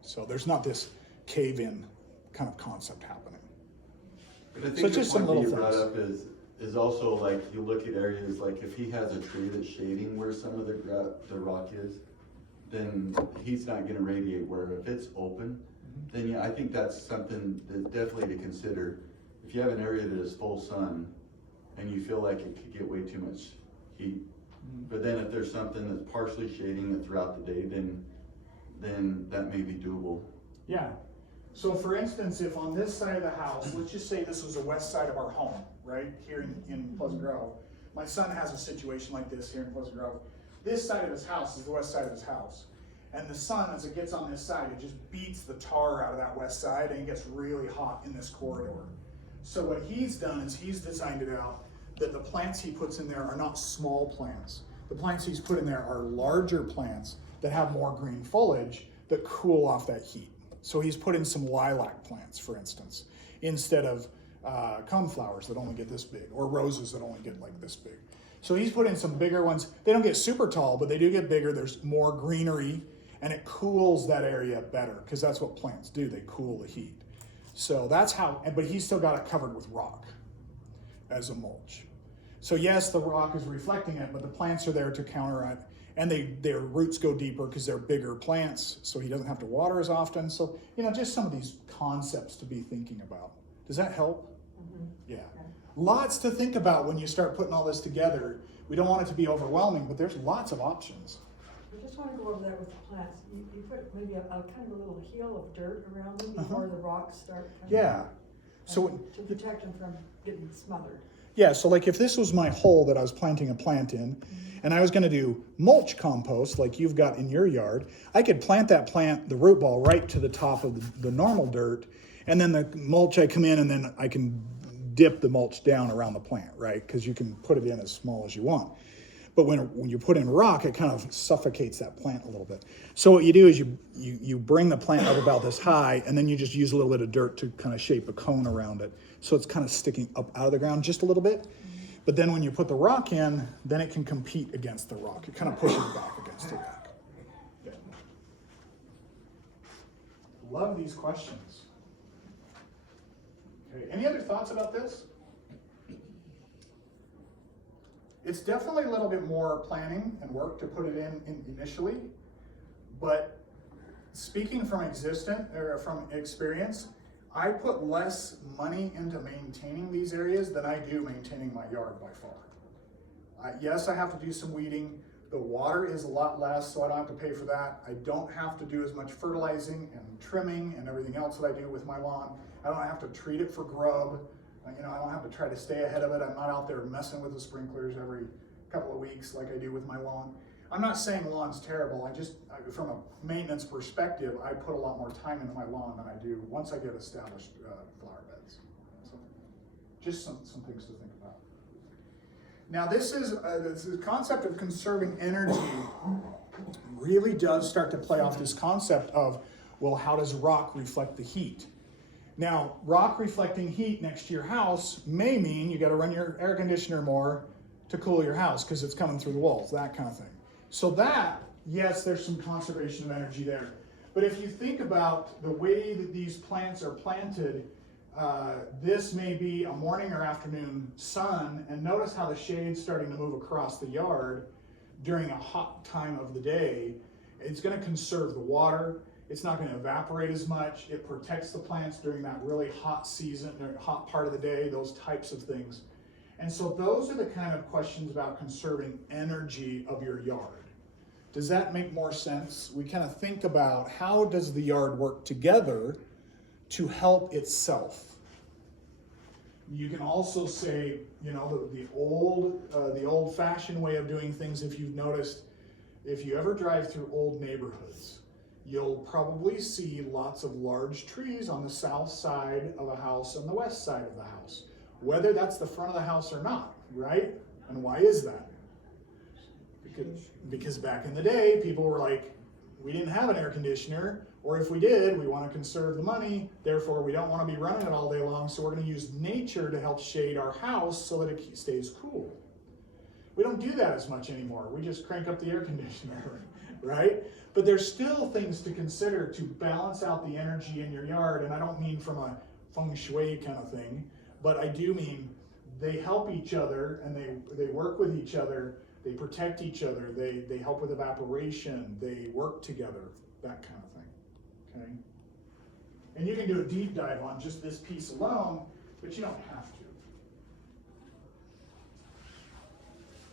So there's not this cave-in kind of concept happening. But I think So the just some point little you brought things. up is also like, you look at areas like if he has a tree that's shading where some of the rock is, then he's not gonna radiate, where if it's open, then yeah, I think that's something that definitely to consider. If you have an area that is full sun and you feel like it could get way too much heat, but then if there's something that's partially shading it throughout the day, then that may be doable. Yeah. So for instance, if on this side of the house, let's just say this was the west side of our home, right, here in Pleasant Grove. My son has a situation like this here in Pleasant Grove. This side of his house is the west side of his house. And the sun, as it gets on this side, it just beats the tar out of that west side and it gets really hot in this corridor. So what he's done is he's designed it out that the plants he puts in there are not small plants. The plants he's put in there are larger plants that have more green foliage that cool off that heat. So he's put in some lilac plants, for instance, instead of coneflowers that only get this big, or roses that only get like this big. So he's put in some bigger ones. They don't get super tall, but they do get bigger. There's more greenery, and it cools that area better, because that's what plants do. They cool the heat. So that's how, but he's still got it covered with rock as a mulch. So yes, the rock is reflecting it, but the plants are there to counteract, and their roots go deeper because they're bigger plants, so he doesn't have to water as often. So, just some of these concepts to be thinking about. Does that help? Yeah. Lots to think about when you start putting all this together. We don't want it to be overwhelming, but there's lots of options. I just want to go over that with the plants. You put maybe a kind of a little hill of dirt around them before the rocks start coming. Yeah. So to protect them from getting smothered. Yeah, so like if this was my hole that I was planting a plant in, and I was gonna do mulch compost like you've got in your yard, I could plant that plant, the root ball, right to the top of the normal dirt, and then the mulch, I come in and then I can dip the mulch down around the plant, right? Because you can put it in as small as you want. But when you put in rock, it kind of suffocates that plant a little bit. So what you do is you bring the plant up about this high, and then you just use a little bit of dirt to kind of shape a cone around it. So it's kind of sticking up out of the ground just a little bit. But then when you put the rock in, then it can compete against the rock. It kind of pushes back against the rock. Yeah. Love these questions. Okay, any other thoughts about this? It's definitely a little bit more planning and work to put it in initially, but speaking from experience, I put less money into maintaining these areas than I do maintaining my yard by far. Yes, I have to do some weeding. The water is a lot less, so I don't have to pay for that. I don't have to do as much fertilizing and trimming and everything else that I do with my lawn. I don't have to treat it for grub. I don't have to try to stay ahead of it. I'm not out there messing with the sprinklers every couple of weeks like I do with my lawn. I'm not saying lawn's terrible. From a maintenance perspective, I put a lot more time into my lawn than I do once I get established flower beds. So just some things to think about. Now this concept of conserving energy really does start to play off this concept of, well, how does rock reflect the heat? Now, rock reflecting heat next to your house may mean you got to run your air conditioner more to cool your house because it's coming through the walls, that kind of thing. So that, yes, there's some conservation of energy there. But if you think about the way that these plants are planted, this may be a morning or afternoon sun, and notice how the shade's starting to move across the yard during a hot time of the day. It's going to conserve the water. It's not going to evaporate as much. It protects the plants during that really hot season, or hot part of the day, those types of things. And so those are the kind of questions about conserving energy of your yard. Does that make more sense? We kind of think about how does the yard work together to help itself. You can also say, you know, the old-fashioned way of doing things. If you've noticed, if you ever drive through old neighborhoods, you'll probably see lots of large trees on the south side of a house and the west side of the house, whether that's the front of the house or not, right? And why is that? Because back in the day, people were like, we didn't have an air conditioner, or if we did, we want to conserve the money, therefore we don't want to be running it all day long, so we're going to use nature to help shade our house so that it stays cool. We don't do that as much anymore. We just crank up the air conditioner, right? But there's still things to consider to balance out the energy in your yard, and I don't mean from a feng shui kind of thing, but I do mean they help each other, and they work with each other, they protect each other, they help with evaporation, they work together, that kind of thing, okay? And you can do a deep dive on just this piece alone, but you don't have to.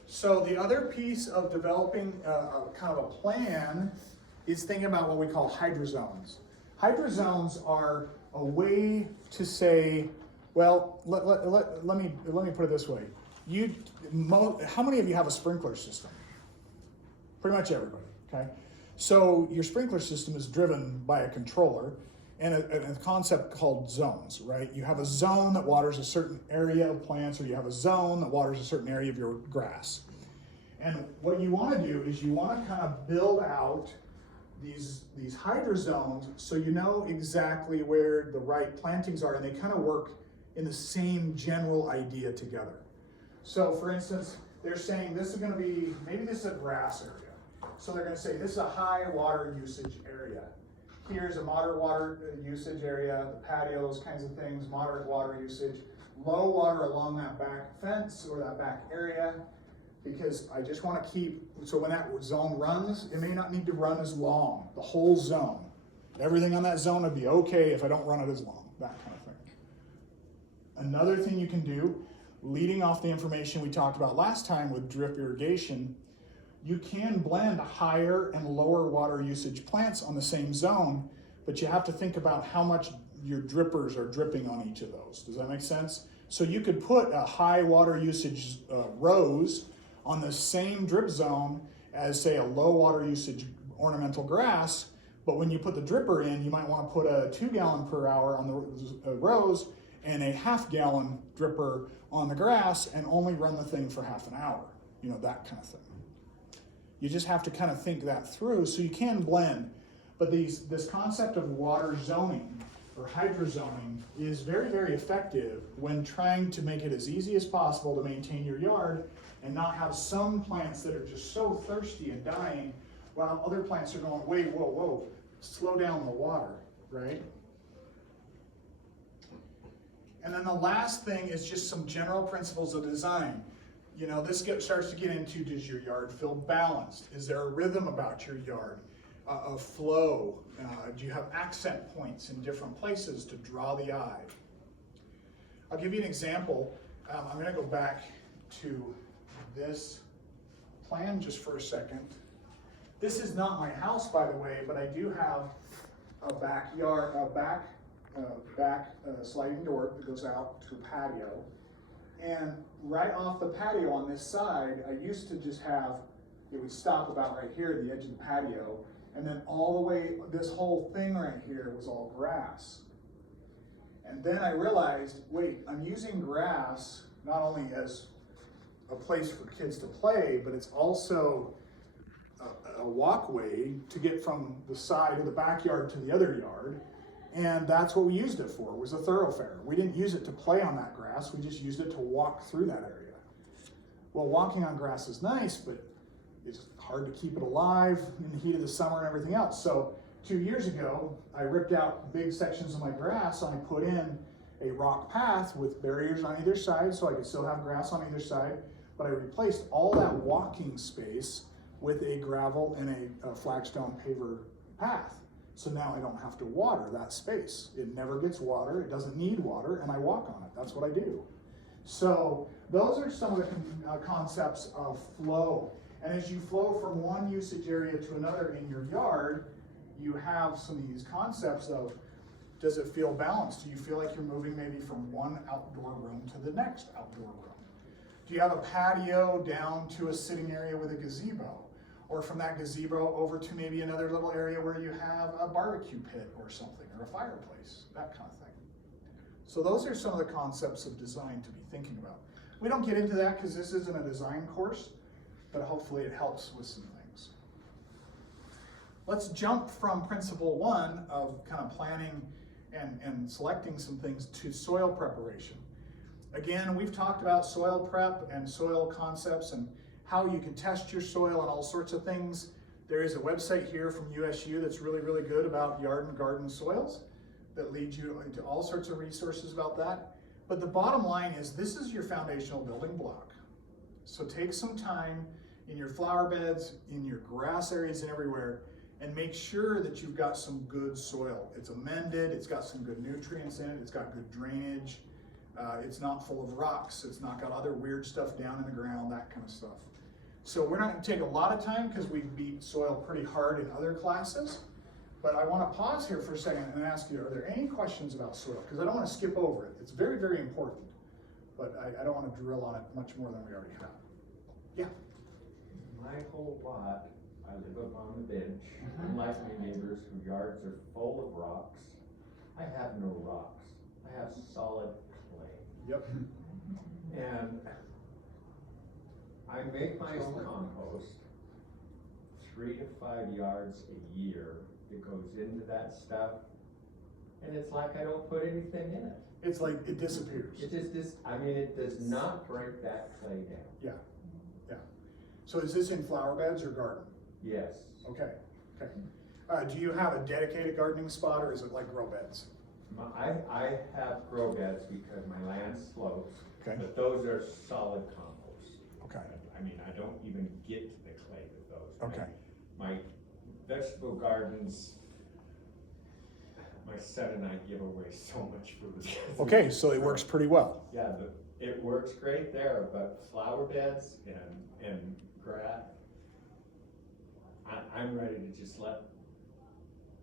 So the other piece of developing kind of a plan is thinking about what we call hydrozones. Hydrozones are a way to say, well, let me put it this way. How many of you have a sprinkler system? Pretty much everybody, okay? So your sprinkler system is driven by a controller and a concept called zones, right? You have a zone that waters a certain area of plants, or you have a zone that waters a certain area of your grass. And what you want to do is you want to kind of build out these hydrozones so you know exactly where the right plantings are, and they kind of work in the same general idea together. So for instance, they're saying this is going to be, maybe this is a grass area. So they're going to say this is a high water usage area. Here's a moderate water usage area, the patio, those kinds of things, moderate water usage, low water along that back fence or that back area, because I just want to keep, so when that zone runs, it may not need to run as long, the whole zone. Everything on that zone would be okay if I don't run it as long, that kind of thing. Another thing you can do, leading off the information we talked about last time with drip irrigation, you can blend higher and lower water usage plants on the same zone, but you have to think about how much your drippers are dripping on each of those. Does that make sense? So you could put a high water usage rose on the same drip zone as, say, a low water usage ornamental grass, but when you put the dripper in, you might want to put a 2 gallon per hour on the rose and a ½ gallon dripper on the grass and only run the thing for half an hour, you know, that kind of thing. You just have to kind of think that through, so you can blend. But this concept of water zoning or hydrozoning is very, very effective when trying to make it as easy as possible to maintain your yard and not have some plants that are just so thirsty and dying while other plants are going, wait, whoa, whoa, slow down the water, right? And then the last thing is just some general principles of design. You know, this starts to get into, does your yard feel balanced? Is there a rhythm about your yard? A flow? Do you have accent points in different places to draw the eye? I'll give you an example. I'm going to go back to this plan just for a second. This is not my house, by the way, but I do have a backyard, back sliding door that goes out to a patio. And right off the patio on this side, I used to just have, it would stop about right here at the edge of the patio, and then all the way, this whole thing right here was all grass. And then I realized, wait, I'm using grass not only as a place for kids to play, but it's also a walkway to get from the side of the backyard to the other yard. And that's what we used it for, was a thoroughfare. We didn't use it to play on that grass, we just used it to walk through that area. Well, walking on grass is nice, but it's hard to keep it alive in the heat of the summer and everything else. So 2 years ago, I ripped out big sections of my grass and I put in a rock path with barriers on either side so I could still have grass on either side, but I replaced all that walking space with a gravel and a flagstone paver path. So now I don't have to water that space. It never gets water, it doesn't need water, and I walk on it. That's what I do. So those are some of the concepts of flow. And as you flow from one usage area to another in your yard, you have some of these concepts of Does it feel balanced? Do you feel like you're moving maybe from one outdoor room to the next outdoor room? Do you have a patio down to a sitting area with a gazebo? Or from that gazebo over to maybe another little area where you have a barbecue pit or something, or a fireplace, that kind of thing. So those are some of the concepts of design to be thinking about. We don't get into that because this isn't a design course, but hopefully it helps with some things. Let's jump from principle one of kind of planning and selecting some things to soil preparation. Again, we've talked about soil prep and soil concepts and how you can test your soil and all sorts of things. There is a website here from USU that's really, really good about yard and garden soils that leads you into all sorts of resources about that. But the bottom line is this is your foundational building block. So take some time in your flower beds, in your grass areas and everywhere, and make sure that you've got some good soil. It's amended, it's got some good nutrients in it, it's got good drainage, it's not full of rocks, it's not got other weird stuff down in the ground, that kind of stuff. So we're not gonna take a lot of time because we beat soil pretty hard in other classes, but I wanna pause here for a second and ask you, are there any questions about soil? Because I don't wanna skip over it. It's very, very important, but I don't wanna drill on it much more than we already have. Yeah? My whole lot, I live up on the bench, unlike my neighbors whose yards are full of rocks. I have no rocks, I have solid clay. Yep. And I make my own compost, 3 to 5 yards a year that goes into that stuff. And it's like I don't put anything in it. It's like it disappears. It just, I mean, it does not break that clay down. Yeah, yeah. So is this in flower beds or garden? Yes. Okay, okay. Do you have a dedicated gardening spot or is it like grow beds? I have grow beds because my land slopes, Okay. but those are solid compost. Okay. I mean, I don't even get to the clay with those. Okay. My vegetable gardens, my son and I give away so much food. Okay, so it works pretty well. Yeah, it works great there, but flower beds and grass, I'm ready to just let,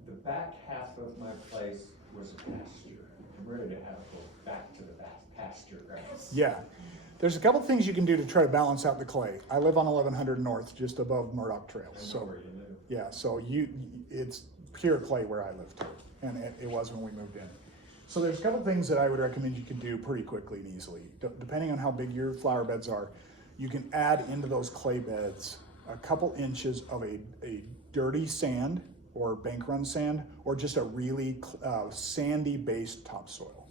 the back half of my place was a pasture. I'm ready to have it go back to the pasture grass. Yeah. There's a couple things you can do to try to balance out the clay. I live on 1100 North, just above Murdoch Trail. I know So where you live. yeah, so it's pure clay where I live too, and it was when we moved in. So there's a couple things that I would recommend you can do pretty quickly and easily. Depending on how big your flower beds are, you can add into those clay beds a couple inches of a dirty sand or bank run sand, or just a really sandy based topsoil.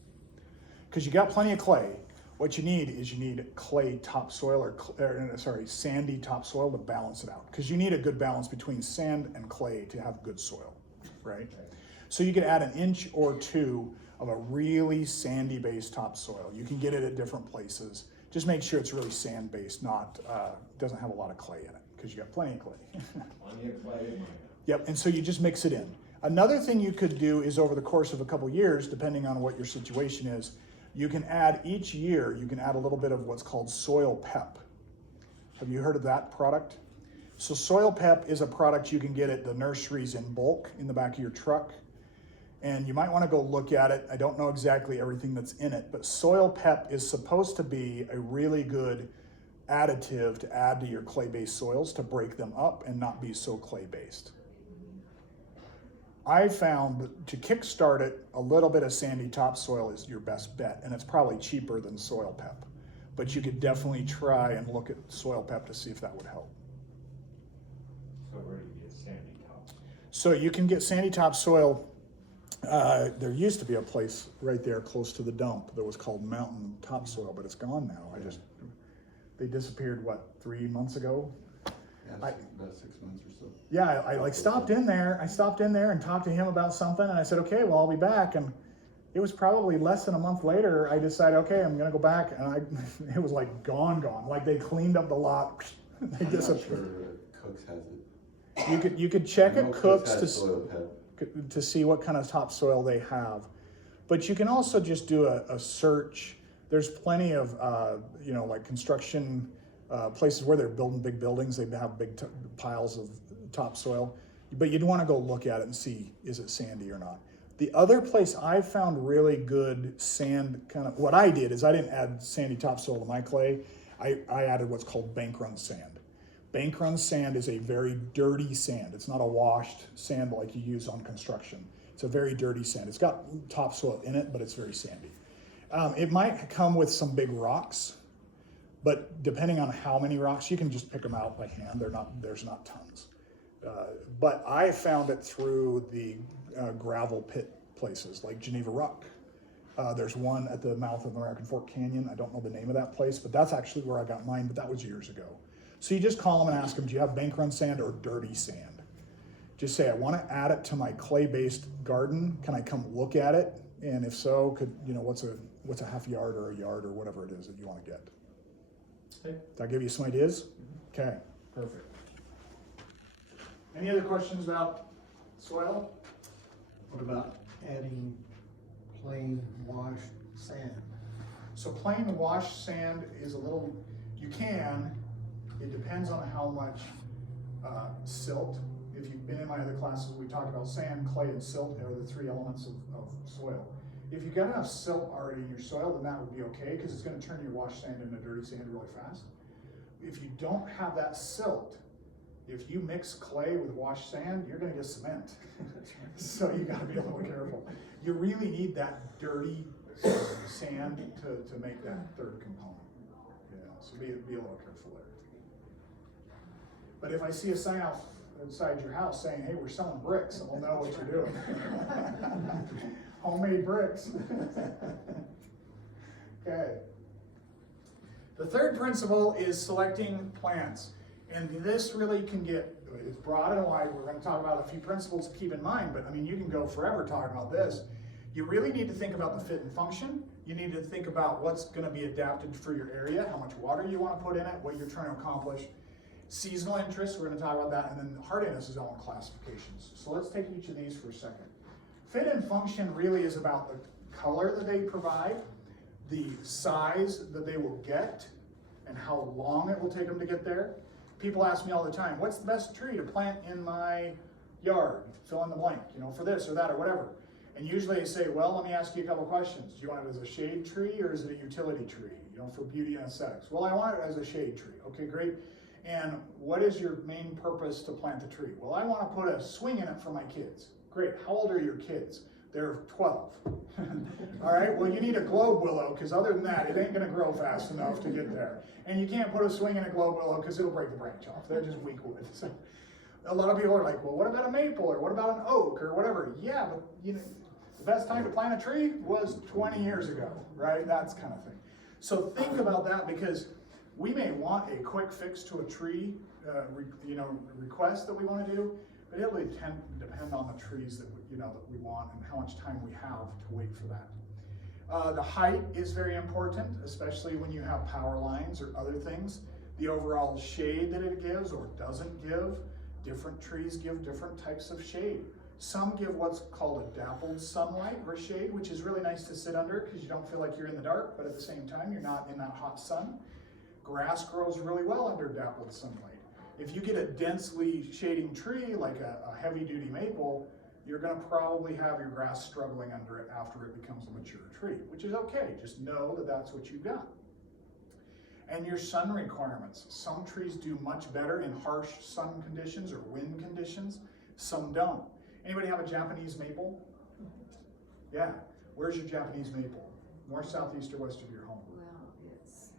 Because you got plenty of clay. What you need clay topsoil sandy topsoil to balance it out. Because you need a good balance between sand and clay to have good soil, right? So you could add an inch or two of a really sandy based topsoil. You can get it at different places. Just make sure it's really sand based, not doesn't have a lot of clay in it, because you got plenty of clay. Plenty of clay in mine. Yep, and so you just mix it in. Another thing you could do is over the course of a couple years, depending on what your situation is, you can add each year, you can add a little bit of what's called soil pep. Have you heard of that product? So soil pep is a product you can get at the nurseries in bulk in the back of your truck. And you might want to go look at it. I don't know exactly everything that's in it, but soil pep is supposed to be a really good additive to add to your clay-based soils to break them up and not be so clay-based. I found that to kickstart it, a little bit of sandy topsoil is your best bet, and it's probably cheaper than soil pep. But you could definitely try and look at soil pep to see if that would help. So where do you get sandy top? So you can get sandy topsoil. There used to be a place right there close to the dump that was called Mountain Topsoil, but it's gone now. They disappeared, 3 months ago? Yeah, about 6 months or so. Yeah, I stopped in there. I stopped in there and talked to him about something, and I said, okay, well, I'll be back. And it was probably less than a month later, I decided, okay, I'm gonna go back, and it was like gone. Like they cleaned up the lot. They I'm disappeared. not sure Cooks has it. You could check I know at Cooks has soil pep. to see what kind of topsoil they have. But you can also just do a search. There's plenty of, like construction places where they're building big buildings. They have big piles of topsoil. But you'd want to go look at it and see, is it sandy or not? The other place I found really good sand, what I did is I didn't add sandy topsoil to my clay. I added what's called bank run sand. Bank run sand is a very dirty sand. It's not a washed sand like you use on construction. It's a very dirty sand. It's got topsoil in it, but it's very sandy. It might come with some big rocks, but depending on how many rocks, you can just pick them out by hand. There's not tons. But I found it through the gravel pit places like Geneva Rock. There's one at the mouth of American Fork Canyon. I don't know the name of that place, but that's actually where I got mine, but that was years ago. So you just call them and ask them, do you have bank run sand or dirty sand? Just say, I want to add it to my clay-based garden. Can I come look at it? And if so, what's a half yard or a yard or whatever it is that you want to get? Okay. Did that give you some ideas? Okay, perfect. Any other questions about soil? What about adding plain washed sand? So plain washed sand is you can, it depends on how much silt. If you've been in my other classes, we talked about sand, clay, and silt are the three elements of soil. If you've got enough silt already in your soil, then that would be okay, because it's going to turn your washed sand into dirty sand really fast. If you don't have that silt, if you mix clay with washed sand, you're going to get cement. So you got to be a little careful. You really need that dirty sand to make that third component. Yeah, so be a little careful there. But if I see a sign outside your house saying, hey, we're selling bricks, I'll know what you're doing. Homemade bricks. Okay. The third principle is selecting plants. And this really it's broad and wide. We're going to talk about a few principles to keep in mind, but I mean, you can go forever talking about this. You really need to think about the fit and function. You need to think about what's going to be adapted for your area, how much water you want to put in it, what you're trying to accomplish. Seasonal interests, we're going to talk about that, and then hardiness is all in classifications. So let's take each of these for a second. Fit and function really is about the color that they provide, the size that they will get, and how long it will take them to get there. People ask me all the time, what's the best tree to plant in my yard? Fill in the blank, for this or that or whatever. And usually I say, well, let me ask you a couple questions. Do you want it as a shade tree or is it a utility tree, for beauty and aesthetics? Well, I want it as a shade tree. Okay, great. And what is your main purpose to plant the tree? Well, I want to put a swing in it for my kids. Great. How old are your kids? They're 12. All right, well, you need a globe willow, because other than that, it ain't going to grow fast enough to get there. And you can't put a swing in a globe willow because it'll break the branch off. They're just weak wood. So a lot of people are like, well, what about a maple, or what about an oak, or whatever? Yeah, but the best time to plant a tree was 20 years ago, right? That's kind of thing. So think about that, because we may want a quick fix to a tree, request that we want to do, but it'll depend on the trees that we want and how much time we have to wait for that. The height is very important, especially when you have power lines or other things. The overall shade that it gives or doesn't give. Different trees give different types of shade. Some give what's called a dappled sunlight or shade, which is really nice to sit under because you don't feel like you're in the dark, but at the same time, you're not in that hot sun. Grass grows really well under dappled sunlight. If you get a densely shading tree, like a heavy-duty maple, you're going to probably have your grass struggling under it after it becomes a mature tree, which is okay. Just know that that's what you've got. And your sun requirements. Some trees do much better in harsh sun conditions or wind conditions. Some don't. Anybody have a Japanese maple? Yeah. Where's your Japanese maple? North, south, east, or west of your home? Well, it's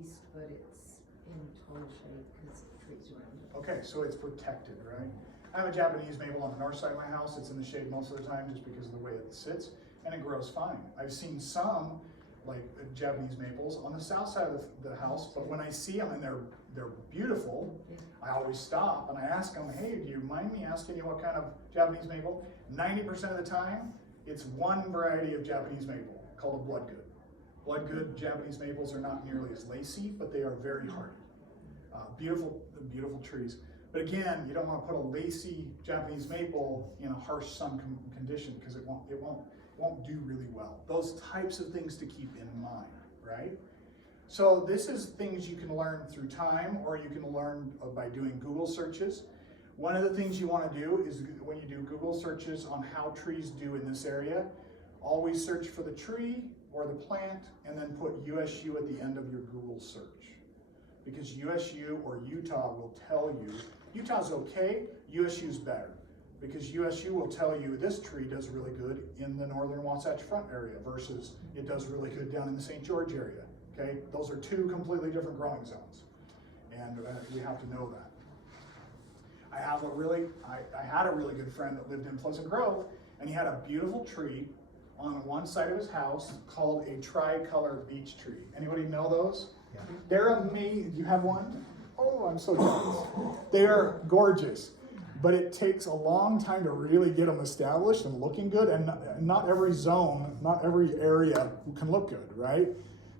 east, but it's in total shade because the trees around it. Okay, so it's protected, right? I have a Japanese maple on the north side of my house. It's in the shade most of the time just because of the way it sits, and it grows fine. I've seen some, like Japanese maples, on the south side of the house, but when I see them and they're beautiful, I always stop and I ask them, hey, do you mind me asking you what kind of Japanese maple? 90% of the time, it's one variety of Japanese maple called a bloodgood. Bloodgood Japanese maples are not nearly as lacy, but they are very hardy. Beautiful trees. But again, you don't want to put a lacy Japanese maple in a harsh sun condition because it won't do really well. Those types of things to keep in mind, right? So this is things you can learn through time, or you can learn by doing Google searches. One of the things you want to do is when you do Google searches on how trees do in this area, always search for the tree or the plant and then put USU at the end of your Google search. Because USU or Utah will tell you, Utah's okay, USU's better. Because USU will tell you this tree does really good in the northern Wasatch Front area versus it does really good down in the St. George area. Okay, those are two completely different growing zones. And we have to know that. I had a really good friend that lived in Pleasant Grove, and he had a beautiful tree on one side of his house called a tricolor beech tree. Anybody know those? Yeah. They're amazing. You have one? Oh, I'm so jealous. They are gorgeous, but it takes a long time to really get them established and looking good, and not every zone, not every area can look good, right?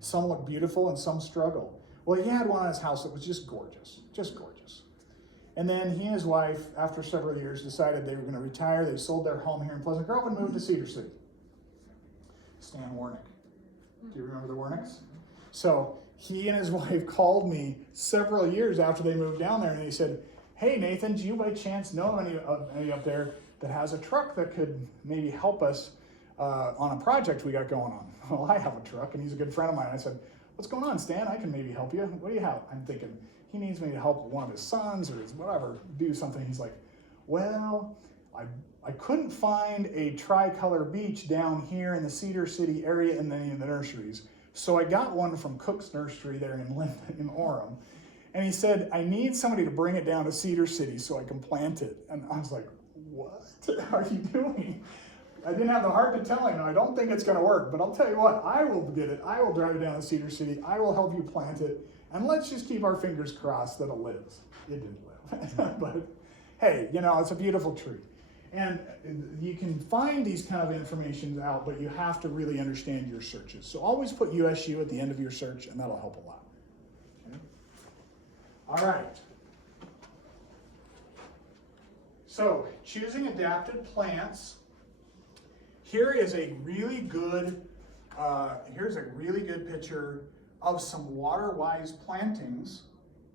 Some look beautiful and some struggle. Well, he had one on his house that was just gorgeous, just gorgeous. And then he and his wife, after several years, decided they were going to retire. They sold their home here in Pleasant Grove and moved to Cedar City. Stan Warnick. Do you remember the Warnicks? So he and his wife called me several years after they moved down there, and they said, "Hey, Nathan, do you by chance know any up there that has a truck that could maybe help us on a project we got going on?" Well, I have a truck, and he's a good friend of mine. I said, "What's going on, Stan? I can maybe help you. What do you have?" I'm thinking, he needs me to help one of his sons or his whatever, do something. He's like, "Well, I couldn't find a tricolor beech down here in the Cedar City area in any of the nurseries. So I got one from Cook's Nursery there in Orem." And he said, "I need somebody to bring it down to Cedar City so I can plant it." And I was like, "What are you doing?" I didn't have the heart to tell him, "I don't think it's going to work, but I'll tell you what, I will get it. I will drive it down to Cedar City. I will help you plant it. And let's just keep our fingers crossed that it lives." It didn't live. But hey, you know, it's a beautiful tree. And you can find these kind of information out, but you have to really understand your searches. So always put USU at the end of your search, and that'll help a lot. Okay? All right. So choosing adapted plants. Here is a really good, picture of some water-wise plantings.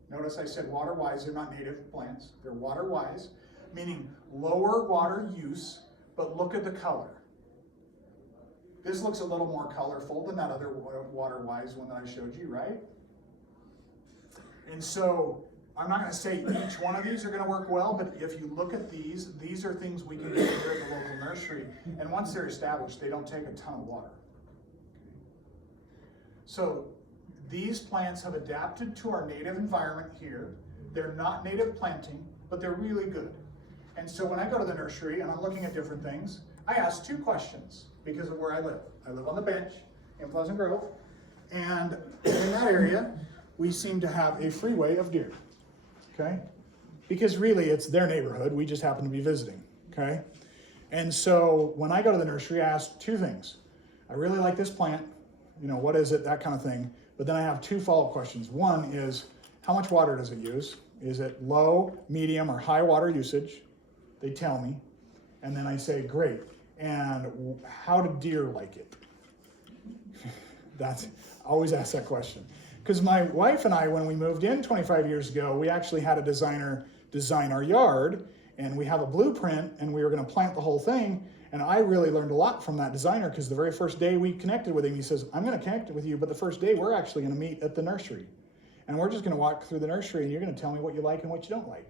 Notice I said water-wise, they're not native plants. They're water-wise, meaning lower water use, but look at the color. This looks a little more colorful than that other water-wise one that I showed you, right? And so I'm not going to say each one of these are going to work well, but if you look at these are things we can do here at the local nursery. And once they're established, they don't take a ton of water. So these plants have adapted to our native environment here. They're not native planting, but they're really good. And so when I go to the nursery and I'm looking at different things, I ask two questions because of where I live. I live on the bench in Pleasant Grove, and in that area, we seem to have a freeway of deer. Okay? Because really it's their neighborhood, we just happen to be visiting, okay? And so when I go to the nursery, I ask two things. I really like this plant, you know, what is it, that kind of thing. But then I have two follow-up questions. One is, how much water does it use? Is it low, medium, or high water usage? They tell me. And then I say, great. And how do deer like it? I always ask that question. Because my wife and I, when we moved in 25 years ago, we actually had a designer design our yard, and we have a blueprint, and we were going to plant the whole thing. And I really learned a lot from that designer, because the very first day we connected with him, he says, "I'm going to connect with you, but the first day we're actually going to meet at the nursery. And we're just going to walk through the nursery, and you're going to tell me what you like and what you don't like."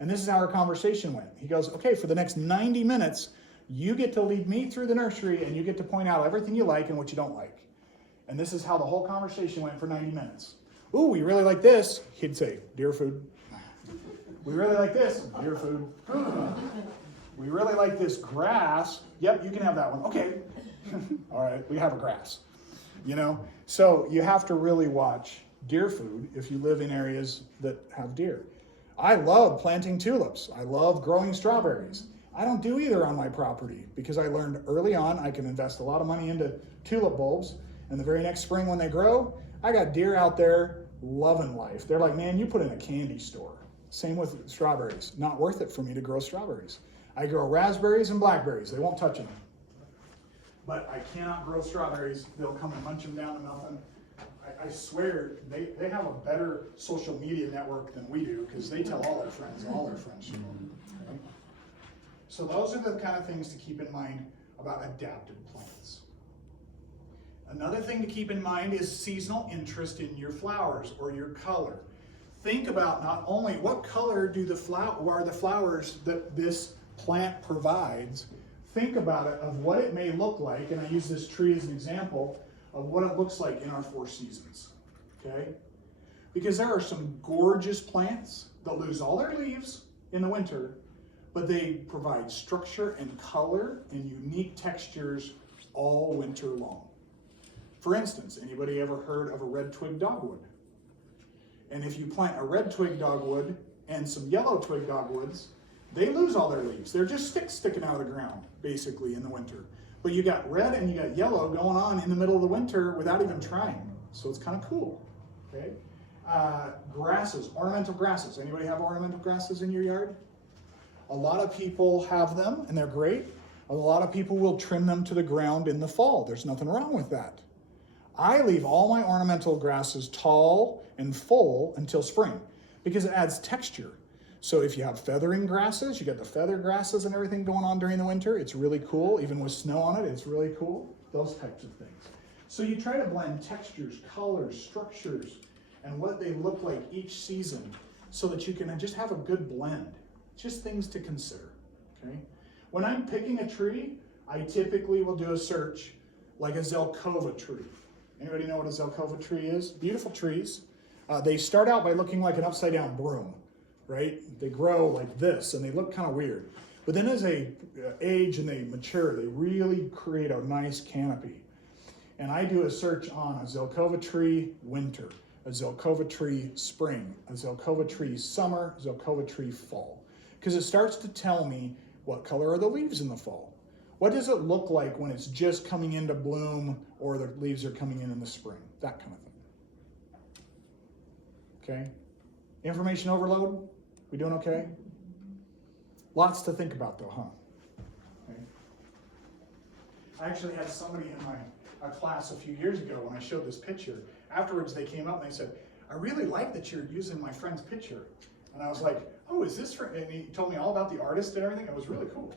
And this is how our conversation went. He goes, "Okay, for the next 90 minutes, you get to lead me through the nursery, and you get to point out everything you like and what you don't like." And this is how the whole conversation went for 90 minutes. "Ooh, we really like this." He'd say, "Deer food." "We really like this." "Deer food." "We really like this grass." "Yep, you can have that one." "Okay." "All right, we have a grass." You know, so you have to really watch deer food if you live in areas that have deer. I love planting tulips. I love growing strawberries. I don't do either on my property because I learned early on I can invest a lot of money into tulip bulbs. And the very next spring when they grow, I got deer out there loving life. They're like, "Man, you put in a candy store." Same with strawberries. Not worth it for me to grow strawberries. I grow raspberries and blackberries. They won't touch them. But I cannot grow strawberries. They'll come and munch them down to nothing. I swear, they have a better social media network than we do, because they tell all their friends, and all their friends should know. Right? So those are the kind of things to keep in mind about adapted plants. Another thing to keep in mind is seasonal interest in your flowers or your color. Think about not only what color are the flowers that this plant provides. Think about it of what it may look like, and I use this tree as an example of what it looks like in our 4 seasons, okay? Because there are some gorgeous plants that lose all their leaves in the winter, but they provide structure and color and unique textures all winter long. For instance, anybody ever heard of a red twig dogwood? And if you plant a red twig dogwood and some yellow twig dogwoods, they lose all their leaves. They're just sticks sticking out of the ground, basically, in the winter. But you got red and you got yellow going on in the middle of the winter without even trying. So it's kind of cool, okay? Grasses, ornamental grasses. Anybody have ornamental grasses in your yard? A lot of people have them, and they're great. A lot of people will trim them to the ground in the fall. There's nothing wrong with that. I leave all my ornamental grasses tall and full until spring because it adds texture. So if you have feathering grasses, you got the feather grasses and everything going on during the winter, it's really cool. Even with snow on it, it's really cool. Those types of things. So you try to blend textures, colors, structures, and what they look like each season so that you can just have a good blend. Just things to consider, okay? When I'm picking a tree, I typically will do a search like a Zelkova tree. Anybody know what a Zelkova tree is? Beautiful trees. They start out by looking like an upside down broom, right? They grow like this and they look kind of weird. But then as they age and they mature, they really create a nice canopy. And I do a search on a Zelkova tree winter, a Zelkova tree spring, a Zelkova tree summer, Zelkova tree fall. Because it starts to tell me what color are the leaves in the fall. What does it look like when it's just coming into bloom or the leaves are coming in the spring? That kind of thing. Okay? Information overload? We doing okay? Lots to think about though, huh? Okay. I actually had somebody in my class a few years ago when I showed this picture. Afterwards they came up and they said, I really like that you're using my friend's picture. And I was like, oh, is this for, and he told me all about the artist and everything. It was really cool.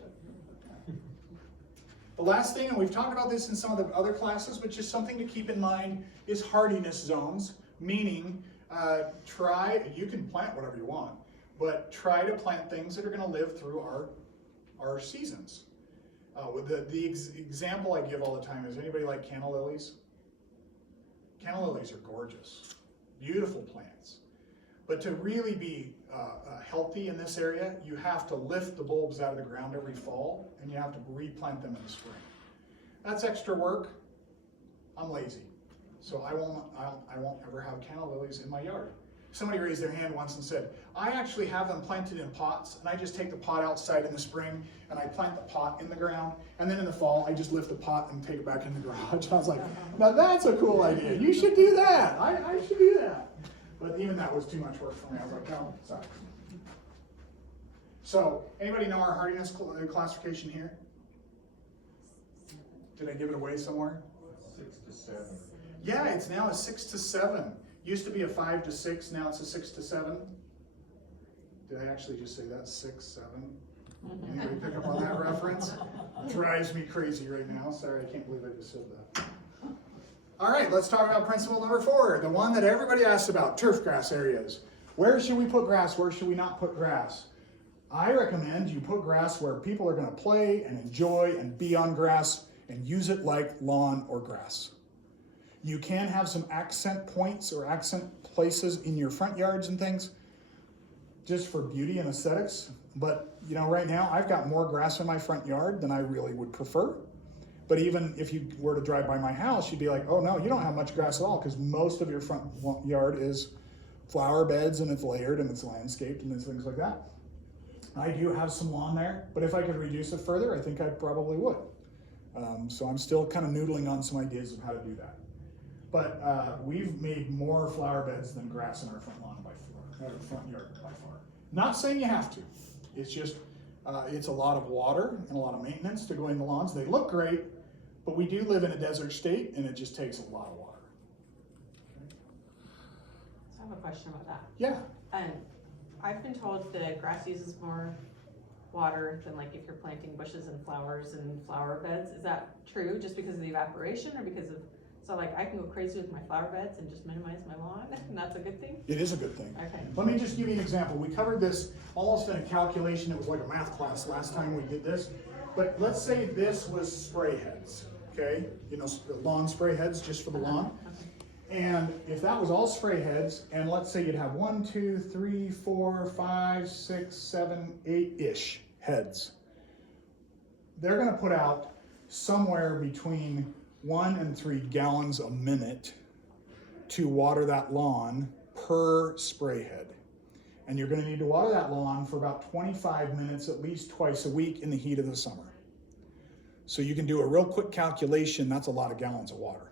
The last thing, and we've talked about this in some of the other classes, but just something to keep in mind is hardiness zones, meaning you can plant whatever you want, but try to plant things that are going to live through our seasons. The example I give all the time is, anybody like canna lilies? Canna lilies are gorgeous, beautiful plants. But to really be healthy in this area, you have to lift the bulbs out of the ground every fall, and you have to replant them in the spring. That's extra work. I'm lazy, so I won't ever have canna lilies in my yard. Somebody raised their hand once and said, I actually have them planted in pots, and I just take the pot outside in the spring, and I plant the pot in the ground, and then in the fall, I just lift the pot and take it back in the garage. I was like, now that's a cool idea. You should do that. I should do that. But even that was too much work for me. I was like, no, sorry. So, anybody know our hardiness classification here? Did I give it away somewhere? 6 to 7. Yeah, it's now a 6 to 7. Used to be a 5 to 6, now it's a 6 to 7. Did I actually just say that? 6, 7? Anybody pick up on that reference? Drives me crazy right now. Sorry, I can't believe I just said that. All right, let's talk about principle number 4, the one that everybody asks about, turf grass areas. Where should we put grass? Where should we not put grass? I recommend you put grass where people are going to play and enjoy and be on grass and use it like lawn or grass. You can have some accent points or accent places in your front yards and things just for beauty and aesthetics. But you know, right now I've got more grass in my front yard than I really would prefer. But even if you were to drive by my house, you'd be like, oh no, you don't have much grass at all, because most of your front yard is flower beds and it's layered and it's landscaped and there's things like that. I do have some lawn there, but if I could reduce it further, I think I probably would. So I'm still kind of noodling on some ideas of how to do that. But we've made more flower beds than grass in our front lawn by far, our front yard by far. Not saying you have to. It's just, it's a lot of water and a lot of maintenance to go in the lawns. They look great, but we do live in a desert state and it just takes a lot of water. Okay. have a question about that. Yeah, I've been told that grass uses more water than like if you're planting bushes and flowers and flower beds. Is that true just because of the evaporation or because of, so like I can go crazy with my flower beds and just minimize my lawn and that's a good thing? it is a good thing. Okay. Let me just give you an example. We covered this almost in a calculation. It was like a math class last time we did this. But let's say this was spray heads, okay? You know, lawn spray heads just for the lawn. And if that was all spray heads, and let's say you'd have 1, 2, 3, 4, 5, 6, 7, 8-ish heads. They're gonna put out somewhere between 1 and 3 gallons a minute to water that lawn per spray head. And you're gonna need to water that lawn for about 25 minutes, at least twice a week in the heat of the summer. So you can do a real quick calculation, that's a lot of gallons of water.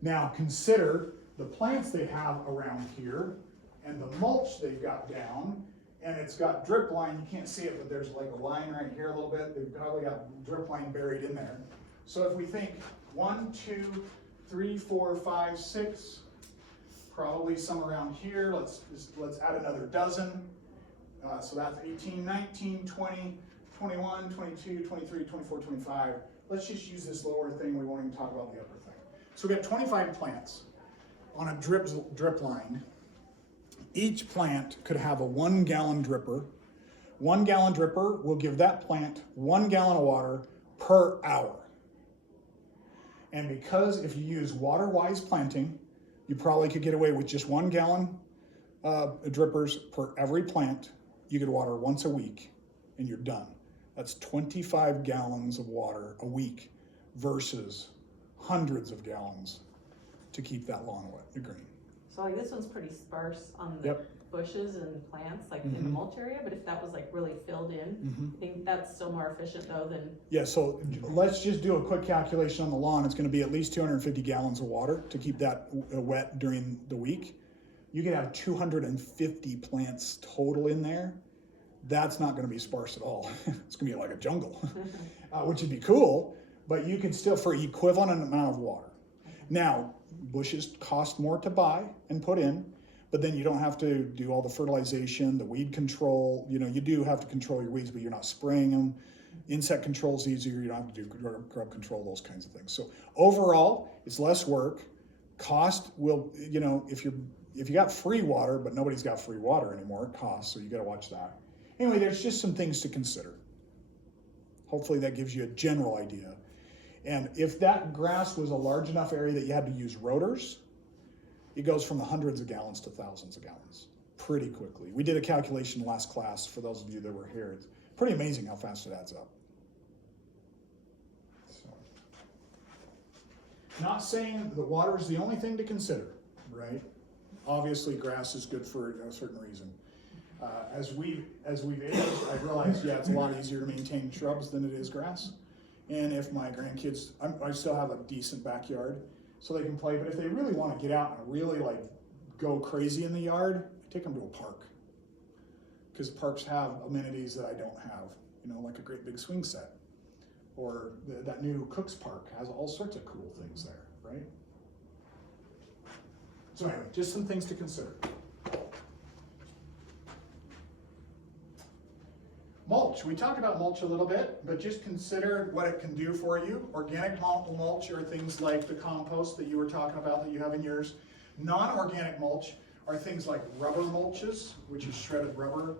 Now consider the plants they have around here and the mulch they've got down, and it's got drip line. You can't see it, but there's like a line right here a little bit. They've probably got drip line buried in there. So if we think 1, 2, 3, 4, 5, 6, probably some around here. Let's add another dozen. So that's 18, 19, 20, 21, 22, 23, 24, 25. Let's just use this lower thing. We won't even talk about the upper thing. So we have 25 plants on a drip line. Each plant could have a 1 gallon dripper. 1 gallon dripper will give that plant 1 gallon of water per hour. And because if you use water-wise planting, you probably could get away with just 1 gallon drippers per every plant. You could water once a week and you're done. That's 25 gallons of water a week versus hundreds of gallons to keep that lawn wet and green. So like this one's pretty sparse on the Yep. bushes and plants, like in the mulch area, but if that was like really filled in, I think that's still more efficient though than. Yeah, so let's just do a quick calculation on the lawn. It's gonna be at least 250 gallons of water to keep that wet during the week. You could have 250 plants total in there. That's not gonna be sparse at all. It's gonna be like a jungle, which would be cool, but you can still, for equivalent amount of water. Now, bushes cost more to buy and put in, but then you don't have to do all the fertilization, the weed control. You know, you do have to control your weeds, but you're not spraying them. Insect control's easier. You don't have to do grub control, those kinds of things. So overall, it's less work. Cost will, you know, if you got free water, but nobody's got free water anymore, it costs, so you gotta watch that. Anyway, there's just some things to consider. Hopefully that gives you a general idea. And if that grass was a large enough area that you had to use rotors, it goes from the hundreds of gallons to thousands of gallons pretty quickly. We did a calculation last class for those of you that were here. It's pretty amazing how fast it adds up. So, not saying the water is the only thing to consider, right? Obviously grass is good for a certain reason. As we've aged, I've realized, yeah, it's a lot easier to maintain shrubs than it is grass. And if my grandkids, I still have a decent backyard, so they can play, but if they really want to get out and really like go crazy in the yard, I take them to a park. Because parks have amenities that I don't have, you know, like a great big swing set. Or that new Cook's Park has all sorts of cool things there, right? So anyway, just some things to consider. Mulch, we talked about mulch a little bit, but just consider what it can do for you. Organic mulch are things like the compost that you were talking about that you have in yours. Non-organic mulch are things like rubber mulches, which is shredded rubber.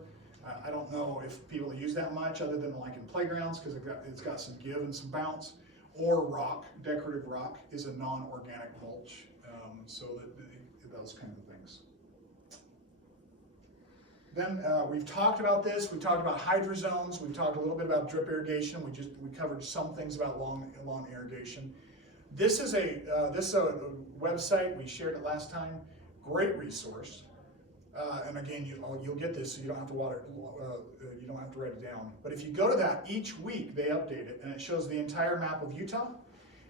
I don't know if people use that much other than like in playgrounds because it's got some give and some bounce. Or rock, decorative rock is a non-organic mulch, so that those kind of things. Then we've talked about this. We talked about hydrozones. We talked a little bit about drip irrigation. We covered some things about lawn irrigation. This is a website. We shared it last time. Great resource. And again, you'll get this, so you don't have to you don't have to write it down. But if you go to that, each week they update it, and it shows the entire map of Utah,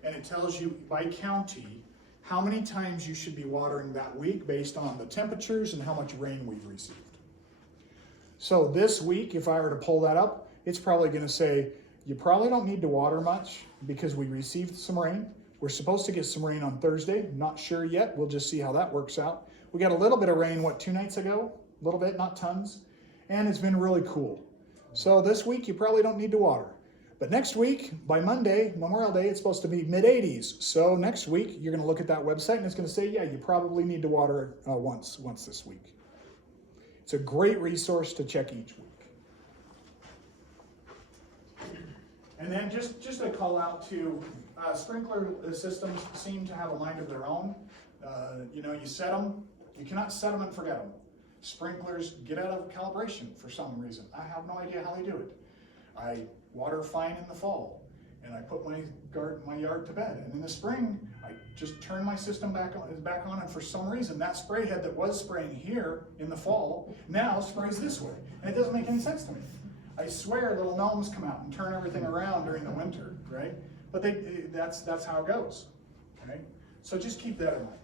and it tells you by county how many times you should be watering that week based on the temperatures and how much rain we've received. So this week, if I were to pull that up, it's probably going to say, you probably don't need to water much because we received some rain. We're supposed to get some rain on Thursday. Not sure yet. We'll just see how that works out. We got a little bit of rain, 2 nights ago? A little bit, not tons. And it's been really cool. So this week you probably don't need to water. But next week, by Monday, Memorial Day, it's supposed to be mid-80s. So next week, you're going to look at that website and it's going to say, yeah, you probably need to water once this week. It's a great resource to check each week. And then just a call out to sprinkler systems seem to have a mind of their own. You set them, you cannot set them and forget them. Sprinklers get out of calibration for some reason. I have no idea how they do it. I water fine in the fall, and I put my yard to bed. And in the spring, I just turn my system back on, and for some reason, that spray head that was spraying here in the fall now sprays this way, and it doesn't make any sense to me. I swear little gnomes come out and turn everything around during the winter, right? But that's how it goes, okay? So just keep that in mind.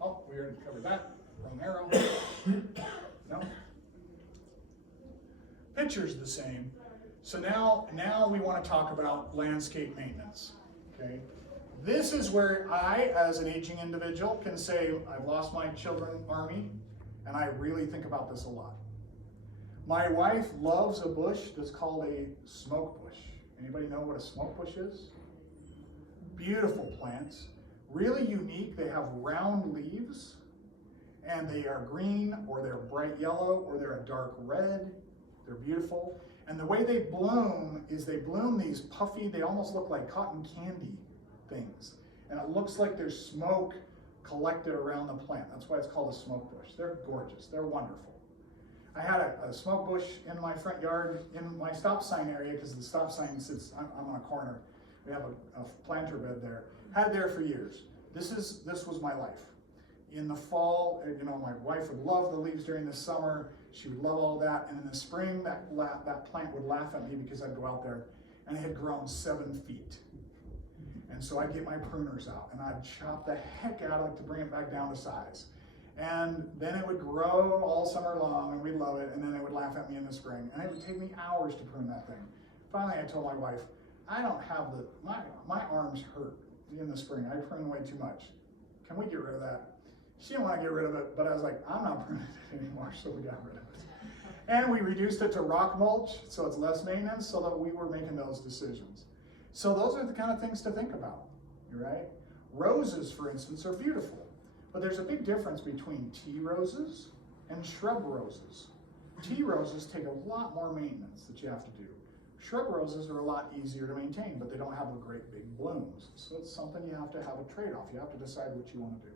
Oh, we already covered that. Wrong arrow. No. Picture's the same. So now we want to talk about landscape maintenance, okay? This is where I, as an aging individual, can say, I've lost my children army, and I really think about this a lot. My wife loves a bush that's called a smoke bush. Anybody know what a smoke bush is? Beautiful plants, really unique. They have round leaves, and they are green, or they're bright yellow, or they're a dark red. They're beautiful. And the way they bloom is they bloom these puffy, they almost look like cotton candy things. And it looks like there's smoke collected around the plant. That's why it's called a smoke bush. They're gorgeous. They're wonderful. I had a smoke bush in my front yard in my stop sign area because the stop sign sits, I'm on a corner. We have a planter bed there. Had it there for years. This was my life. In the fall, my wife would love the leaves during the summer. She would love all that. And in the spring, that plant would laugh at me because I'd go out there and it had grown 7 feet. And so I'd get my pruners out and I'd chop the heck out of it to bring it back down to size. And then it would grow all summer long and we'd love it. And then it would laugh at me in the spring. And it would take me hours to prune that thing. Finally, I told my wife, I don't have my arms hurt in the spring. I prune way too much. Can we get rid of that? She didn't want to get rid of it, but I was like, I'm not pruning it anymore, so we got rid of it. And we reduced it to rock mulch, so it's less maintenance, so that we were making those decisions. So those are the kind of things to think about, right? Roses, for instance, are beautiful, but there's a big difference between tea roses and shrub roses. Tea roses take a lot more maintenance that you have to do. Shrub roses are a lot easier to maintain, but they don't have a great big blooms. So it's something you have to have a trade-off. You have to decide what you want to do.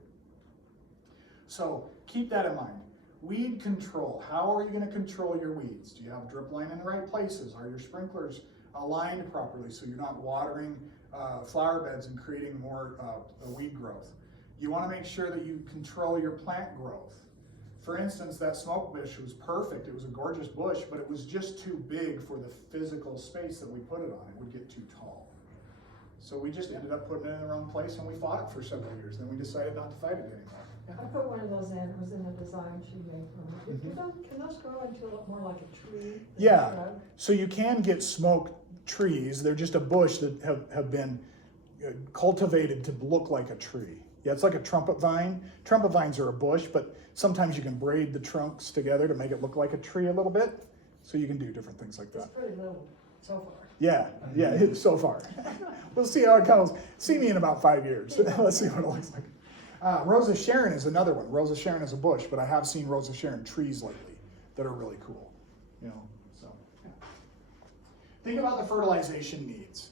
So keep that in mind. Weed control. How are you going to control your weeds? Do you have drip line in the right places? Are your sprinklers aligned properly so you're not watering flower beds and creating more weed growth? You want to make sure that you control your plant growth. For instance, that smoke bush was perfect. It was a gorgeous bush, but it was just too big for the physical space that we put it on. It would get too tall. So we just ended up putting it in the wrong place and we fought it for several years. Then we decided not to fight it anymore. I put one of those in, it was in the design she made for me. Can those grow into look more like a tree? than a Yeah, shrub? so you can get smoke trees. They're just a bush that have been cultivated to look like a tree. Yeah, it's like a trumpet vine. Trumpet vines are a bush, but sometimes you can braid the trunks together to make it look like a tree a little bit. So you can do different things like It's that. pretty little so far. Yeah, so far. We'll see how it goes. See me in about 5 years. Let's see what it looks like. Rose of Sharon is another one. Rose of Sharon is a bush, but I have seen Rose of Sharon trees lately that are really cool. So yeah. Think about the fertilization needs.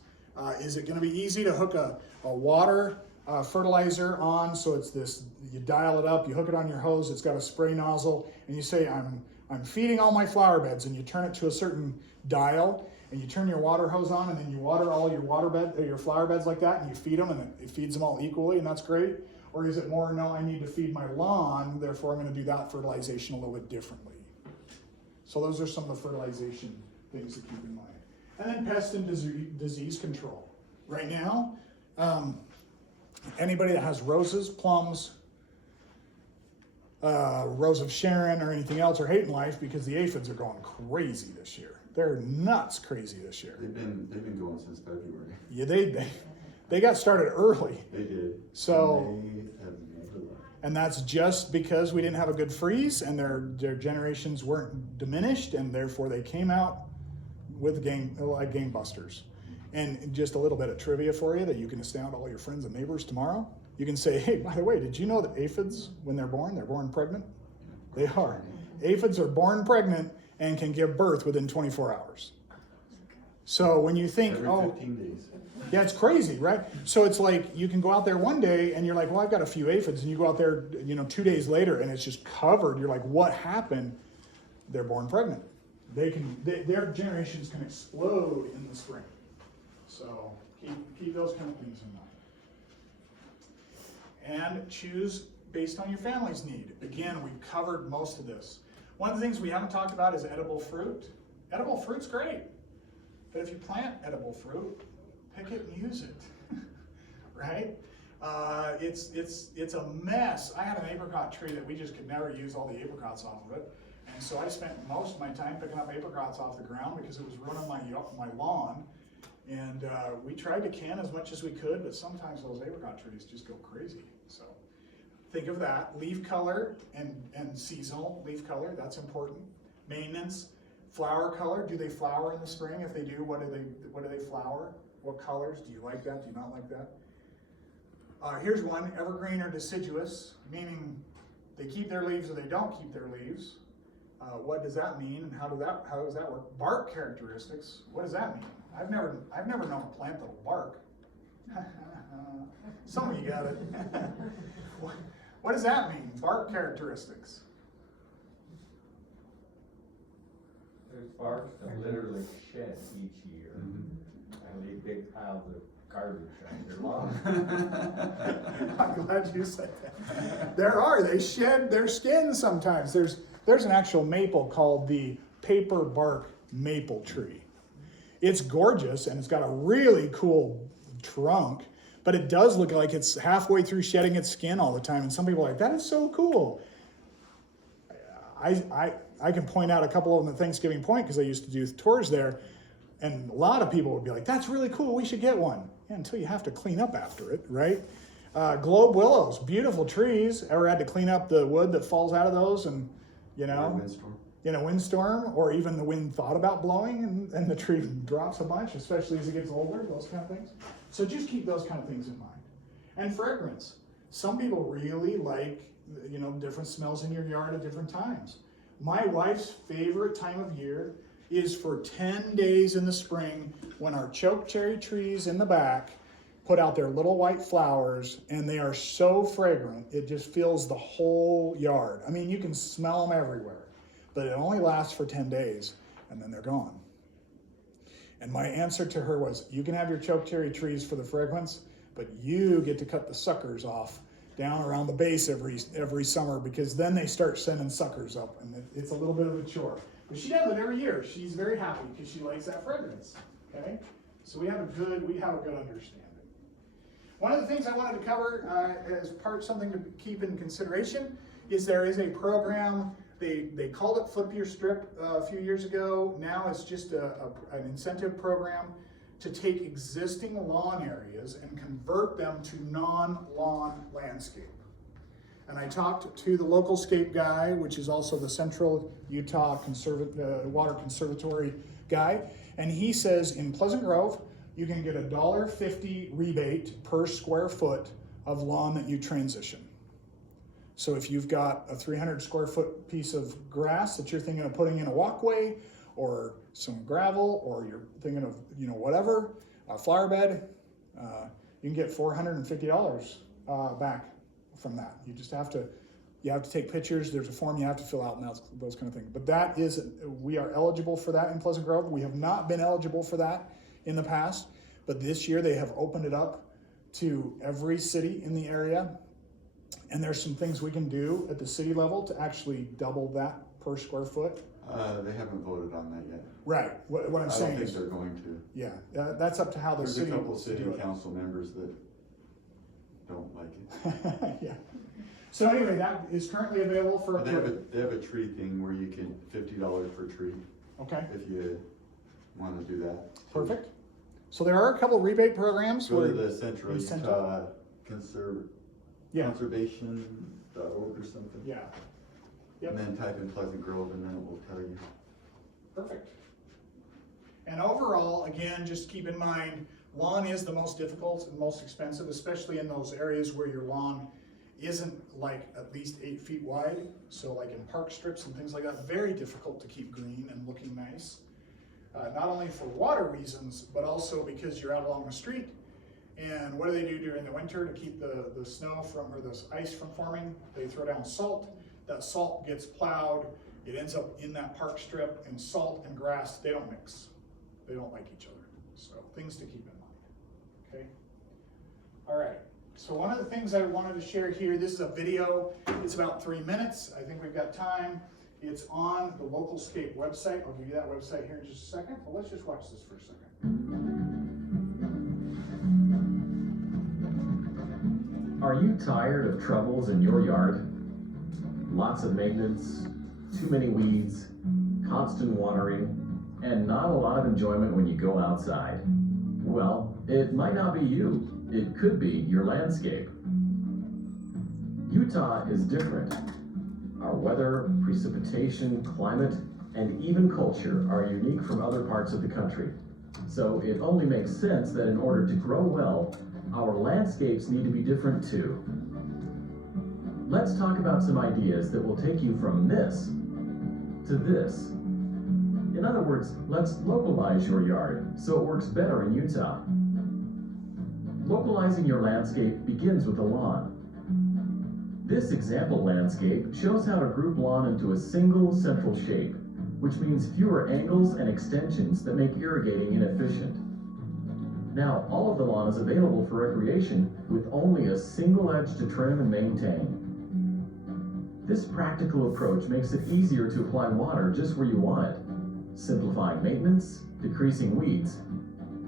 Is it going to be easy to hook a water fertilizer on? So it's this, you dial it up, you hook it on your hose, it's got a spray nozzle, and you say, I'm feeding all my flower beds, and you turn it to a certain dial, and you turn your water hose on, and then you water all your flower beds like that, and you feed them, and it feeds them all equally, and that's great. Or is it more, no, I need to feed my lawn, therefore I'm going to do that fertilization a little bit differently. So those are some of the fertilization things to keep in mind. And then pest and disease control. Right now, anybody that has roses, plums, Rose of Sharon or anything else are hating life because the aphids are going crazy this year. They're nuts crazy this year. They've been going since February. Yeah, they got started early. They did. So, and they have never left. And that's just because we didn't have a good freeze and their generations weren't diminished, and therefore they came out with like gangbusters. And just a little bit of trivia for you that you can astound all your friends and neighbors tomorrow. You can say, hey, by the way, did you know that aphids, when they're born pregnant? They are. Aphids are born pregnant and can give birth within 24 hours. So when you think, Every 15 days. yeah, it's crazy, right? So it's like you can go out there one day and you're like, well, I've got a few aphids, and you go out there, 2 days later and it's just covered. You're like, what happened? They're born pregnant. Their generations can explode in the spring. So keep those kind of things in mind. And choose based on your family's need. Again, we've covered most of this. One of the things we haven't talked about is edible fruit. Edible fruit's great, but if you plant edible fruit, pick it and use it, right? It's a mess. I had an apricot tree that we just could never use all the apricots off of it. And so I spent most of my time picking up apricots off the ground because it was ruining my lawn. And we tried to can as much as we could, but sometimes those apricot trees just go crazy. So think of that. Leaf color and seasonal leaf color, that's important. Maintenance. Flower color, do they flower in the spring? If they do, what do they flower? What colors? Do you like that? Do you not like that? Here's one, evergreen or deciduous, meaning they keep their leaves or they don't keep their leaves. What does that mean, and how does that work? Bark characteristics, what does that mean? I've never known a plant that'll bark. Some of you got it. What does that mean? Bark characteristics. There's barks that literally shed each year. I leave big piles of garbage on your lawn. I'm glad you said that. They shed their skin sometimes. There's an actual maple called the paper bark maple tree. It's gorgeous and it's got a really cool trunk, but it does look like it's halfway through shedding its skin all the time. And some people are like, that is so cool. I can point out a couple of them at Thanksgiving Point because I used to do tours there, and a lot of people would be like, that's really cool, we should get one. Yeah, until you have to clean up after it, right? Globe willows, beautiful trees. Ever had to clean up the wood that falls out of those and, Windstorm. in a windstorm, or even the wind thought about blowing and the tree drops a bunch, especially as it gets older, those kind of things. So just keep those kind of things in mind. And fragrance. Some people really like, different smells in your yard at different times. My wife's favorite time of year is for 10 days in the spring when our choke cherry trees in the back put out their little white flowers, and they are so fragrant, it just fills the whole yard. I mean, you can smell them everywhere, but it only lasts for 10 days, and then they're gone. And my answer to her was, you can have your choke cherry trees for the fragrance, but you get to cut the suckers off down around the base every summer, because then they start sending suckers up, and it's a little bit of a chore. But she does it every year. She's very happy because she likes that fragrance. Okay, so we have a good understanding. One of the things I wanted to cover as something to keep in consideration is there is a program. They called it Flip Your Strip a few years ago. Now it's just an incentive program to take existing lawn areas and convert them to non-lawn landscape. And I talked to the local scape guy, which is also the Central Utah Water Conservatory guy, and he says in Pleasant Grove, you can get a $1.50 rebate per square foot of lawn that you transition. So if you've got a 300 square foot piece of grass that you're thinking of putting in a walkway, or some gravel, or you're thinking of, whatever, a flower bed, you can get $450 back from that. You just have to take pictures. There's a form you have to fill out and those kind of things. But we are eligible for that in Pleasant Grove. We have not been eligible for that in the past, but this year they have opened it up to every city in the area. And there's some things we can do at the city level to actually double that per square foot. They haven't voted on that yet. Right. What I'm saying is, I don't think they're going to. Yeah, that's up to how the city. There's a couple city do it. council members that don't like it. Yeah. So anyway, that is currently available for. They have a tree thing where you can $50 per tree. Okay. If you want to do that. Perfect. So there are a couple rebate programs. Go to the Central Utah Yeah. conservation.org or something. Yeah. Yep. And then type in Pleasant Grove and then it will tell you. Perfect. And overall, again, just keep in mind, lawn is the most difficult and most expensive, especially in those areas where your lawn isn't like at least 8 feet wide. So like in park strips and things like that, very difficult to keep green and looking nice. Not only for water reasons, but also because you're out along the street. And what do they do during the winter to keep the snow from, or the ice from forming? They throw down salt. That salt gets plowed. It ends up in that park strip, and salt and grass, they don't mix. They don't like each other. So things to keep in mind, okay? All right, so one of the things I wanted to share here, this is a video. It's about 3 minutes. I think we've got time. It's on the LocalScape website. I'll give you that website here in just a second, but let's just watch this for a second. Are you tired of troubles in your yard? Lots of maintenance, too many weeds, constant watering, and not a lot of enjoyment when you go outside? Well, it might not be you. It could be your landscape. Utah is different. Our weather, precipitation, climate, and even culture are unique from other parts of the country. So it only makes sense that in order to grow well, our landscapes need to be different too. Let's talk about some ideas that will take you from this to this. In other words, let's localize your yard so it works better in Utah. Localizing your landscape begins with the lawn. This example landscape shows how to group lawn into a single central shape, which means fewer angles and extensions that make irrigating inefficient. Now, all of the lawn is available for recreation with only a single edge to trim and maintain. This practical approach makes it easier to apply water just where you want it, simplifying maintenance, decreasing weeds,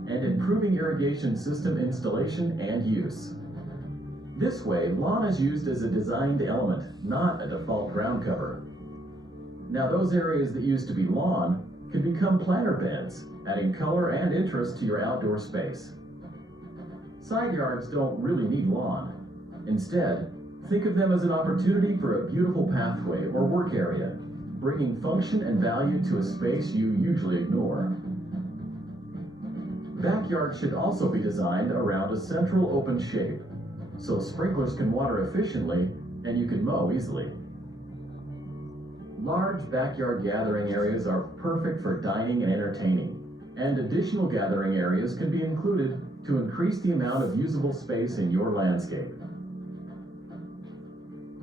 and improving irrigation system installation and use. This way, lawn is used as a designed element, not a default ground cover. Now, those areas that used to be lawn can become planter beds, adding color and interest to your outdoor space. Side yards don't really need lawn. Instead, think of them as an opportunity for a beautiful pathway or work area, bringing function and value to a space you usually ignore. Backyards should also be designed around a central open shape, so sprinklers can water efficiently and you can mow easily. Large backyard gathering areas are perfect for dining and entertaining, and additional gathering areas can be included to increase the amount of usable space in your landscape.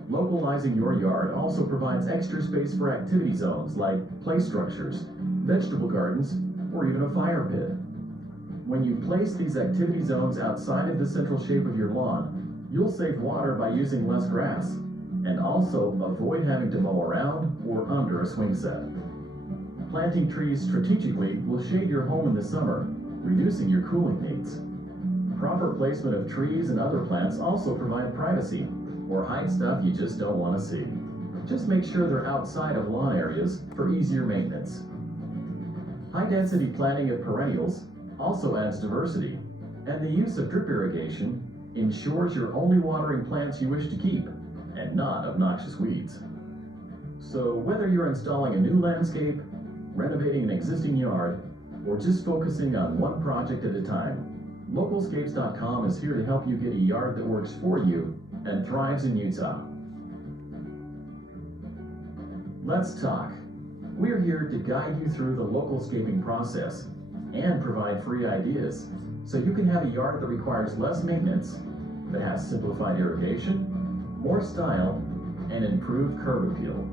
Localizing your yard also provides extra space for activity zones like play structures, vegetable gardens, or even a fire pit. When you place these activity zones outside of the central shape of your lawn, you'll save water by using less grass, and also avoid having to mow around or under a swing set. Planting trees strategically will shade your home in the summer, reducing your cooling needs. Proper placement of trees and other plants also provide privacy, or hide stuff you just don't want to see. Just make sure they're outside of lawn areas for easier maintenance. High-density planting of perennials also adds diversity, and the use of drip irrigation ensures you're only watering plants you wish to keep, and not obnoxious weeds. So whether you're installing a new landscape, renovating an existing yard, or just focusing on one project at a time, LocalScapes.com is here to help you get a yard that works for you and thrives in Utah. Let's talk. We're here to guide you through the localscaping process and provide free ideas so you can have a yard that requires less maintenance, that has simplified irrigation, more style, and improved curb appeal.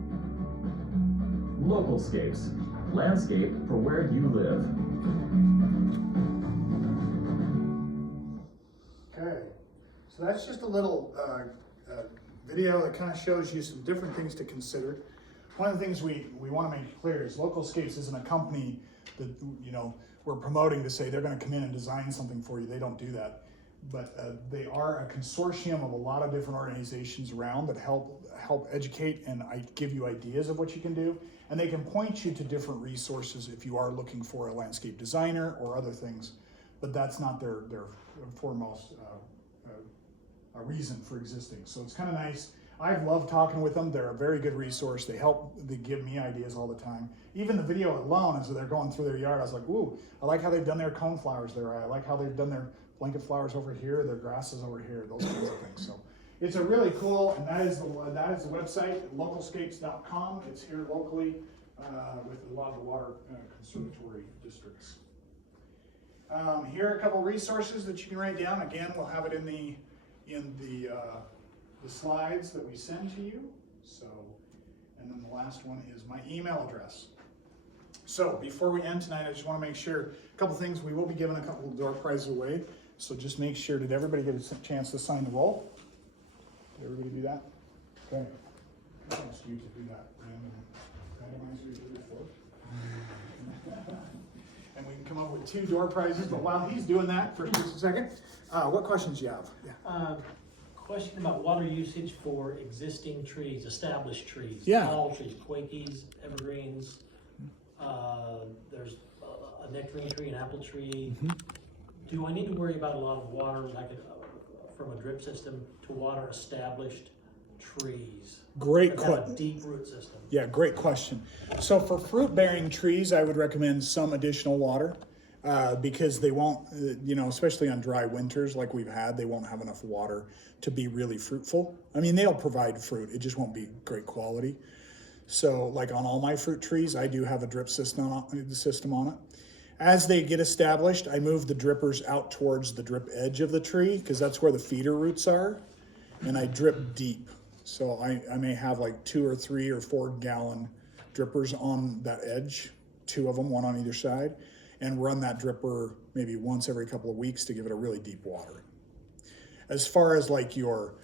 Localscapes, landscape for where you live. Okay, so that's just a little video that kind of shows you some different things to consider. One of the things we want to make clear is LocalScapes isn't a company that, you know, we're promoting to say they're going to come in and design something for you. They don't do that. But they are a consortium of a lot of different organizations around that help educate and give you ideas of what you can do. And they can point you to different resources if you are looking for a landscape designer or other things. But that's not their foremost a reason for existing. So it's kind of nice. I've loved talking with them. They're a very good resource. They give me ideas all the time. Even the video alone, as they're going through their yard, I was like, ooh, I like how they've done their cone flowers there. I like how they've done their blanket flowers over here, their grasses over here, those kinds of things. So it's a really cool, and that is the website, localscapes.com. It's here locally with a lot of the water conservatory districts. Here are a couple resources that you can write down. Again, we'll have it in the slides that we send to you. So, and then the last one is my email address. So before we end tonight, I just want to make sure a couple things. We will be giving a couple of door prizes away. So just make sure, did everybody get a chance to sign the roll? Did everybody do that? Okay. I asked you to do that, randomize who you do it for. And we can come up with 2 door prizes, but while he's doing that for just a second, what questions do you have? Yeah. Question about water usage for existing trees, established trees. Yeah. Tall trees, quakies, evergreens. There's a nectarine tree, an apple tree. Mm-hmm. Do I need to worry about a lot of water, like from a drip system, to water established trees? Great that have a question. deep root system. Yeah, great question. So for fruit-bearing trees, I would recommend some additional water because they won't, especially on dry winters like we've had, they won't have enough water to be really fruitful. I mean, they'll provide fruit, it just won't be great quality. So like on all my fruit trees, I do have a drip system on it. As they get established, I move the drippers out towards the drip edge of the tree because that's where the feeder roots are, and I drip deep. So I may have like 2 or 3 or 4 gallon drippers on that edge, 2 of them, one on either side, and run that dripper maybe once every couple of weeks to give it a really deep water. As far as like your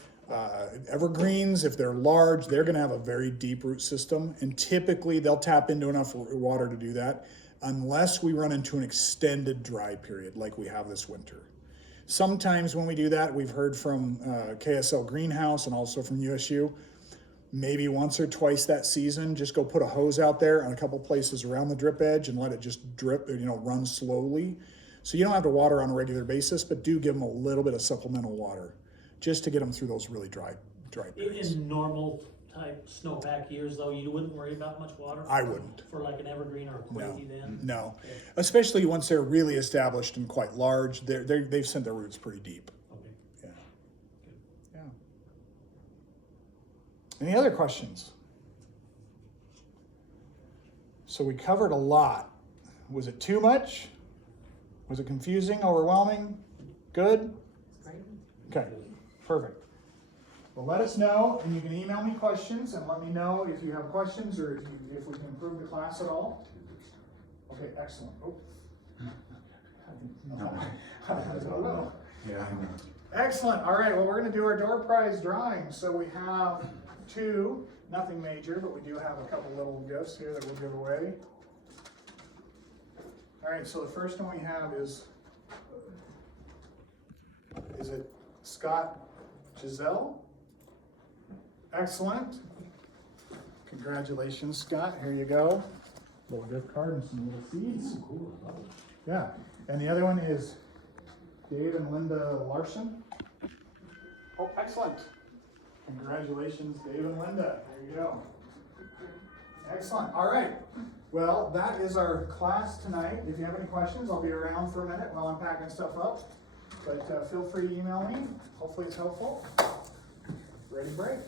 evergreens, if they're large, they're gonna have a very deep root system, and typically they'll tap into enough water to do that unless we run into an extended dry period like we have this winter. Sometimes when we do that, we've heard from KSL Greenhouse and also from USU, maybe once or twice that season, just go put a hose out there on a couple places around the drip edge and let it just drip, run slowly. So you don't have to water on a regular basis, but do give them a little bit of supplemental water just to get them through those really dry periods. In normal type snowpack years though, you wouldn't worry about much water? I wouldn't. For like an evergreen or a quaky then? No, Okay. especially once they're really established and quite large, they've sent their roots pretty deep. Okay. Yeah. Any other questions? So we covered a lot. Was it too much? Was it confusing, overwhelming? Good? Okay, perfect. Well, let us know, and you can email me questions and let me know if you have questions or if we can improve the class at all. Okay, excellent. Oh. Yeah. Excellent. All right, well, we're going to do our door prize drawing. So we have 2, nothing major, but we do have a couple little gifts here that we'll give away. All right, so the first one we have is it Scott Giselle? Excellent. Congratulations, Scott. Here you go. Little gift card and some little seeds. Yeah. And the other one is Dave and Linda Larson. Oh, excellent. Congratulations, Dave and Linda. There you go. Excellent. All right. Well, that is our class tonight. If you have any questions, I'll be around for a minute while I'm packing stuff up. But feel free to email me. Hopefully it's helpful. Ready, break.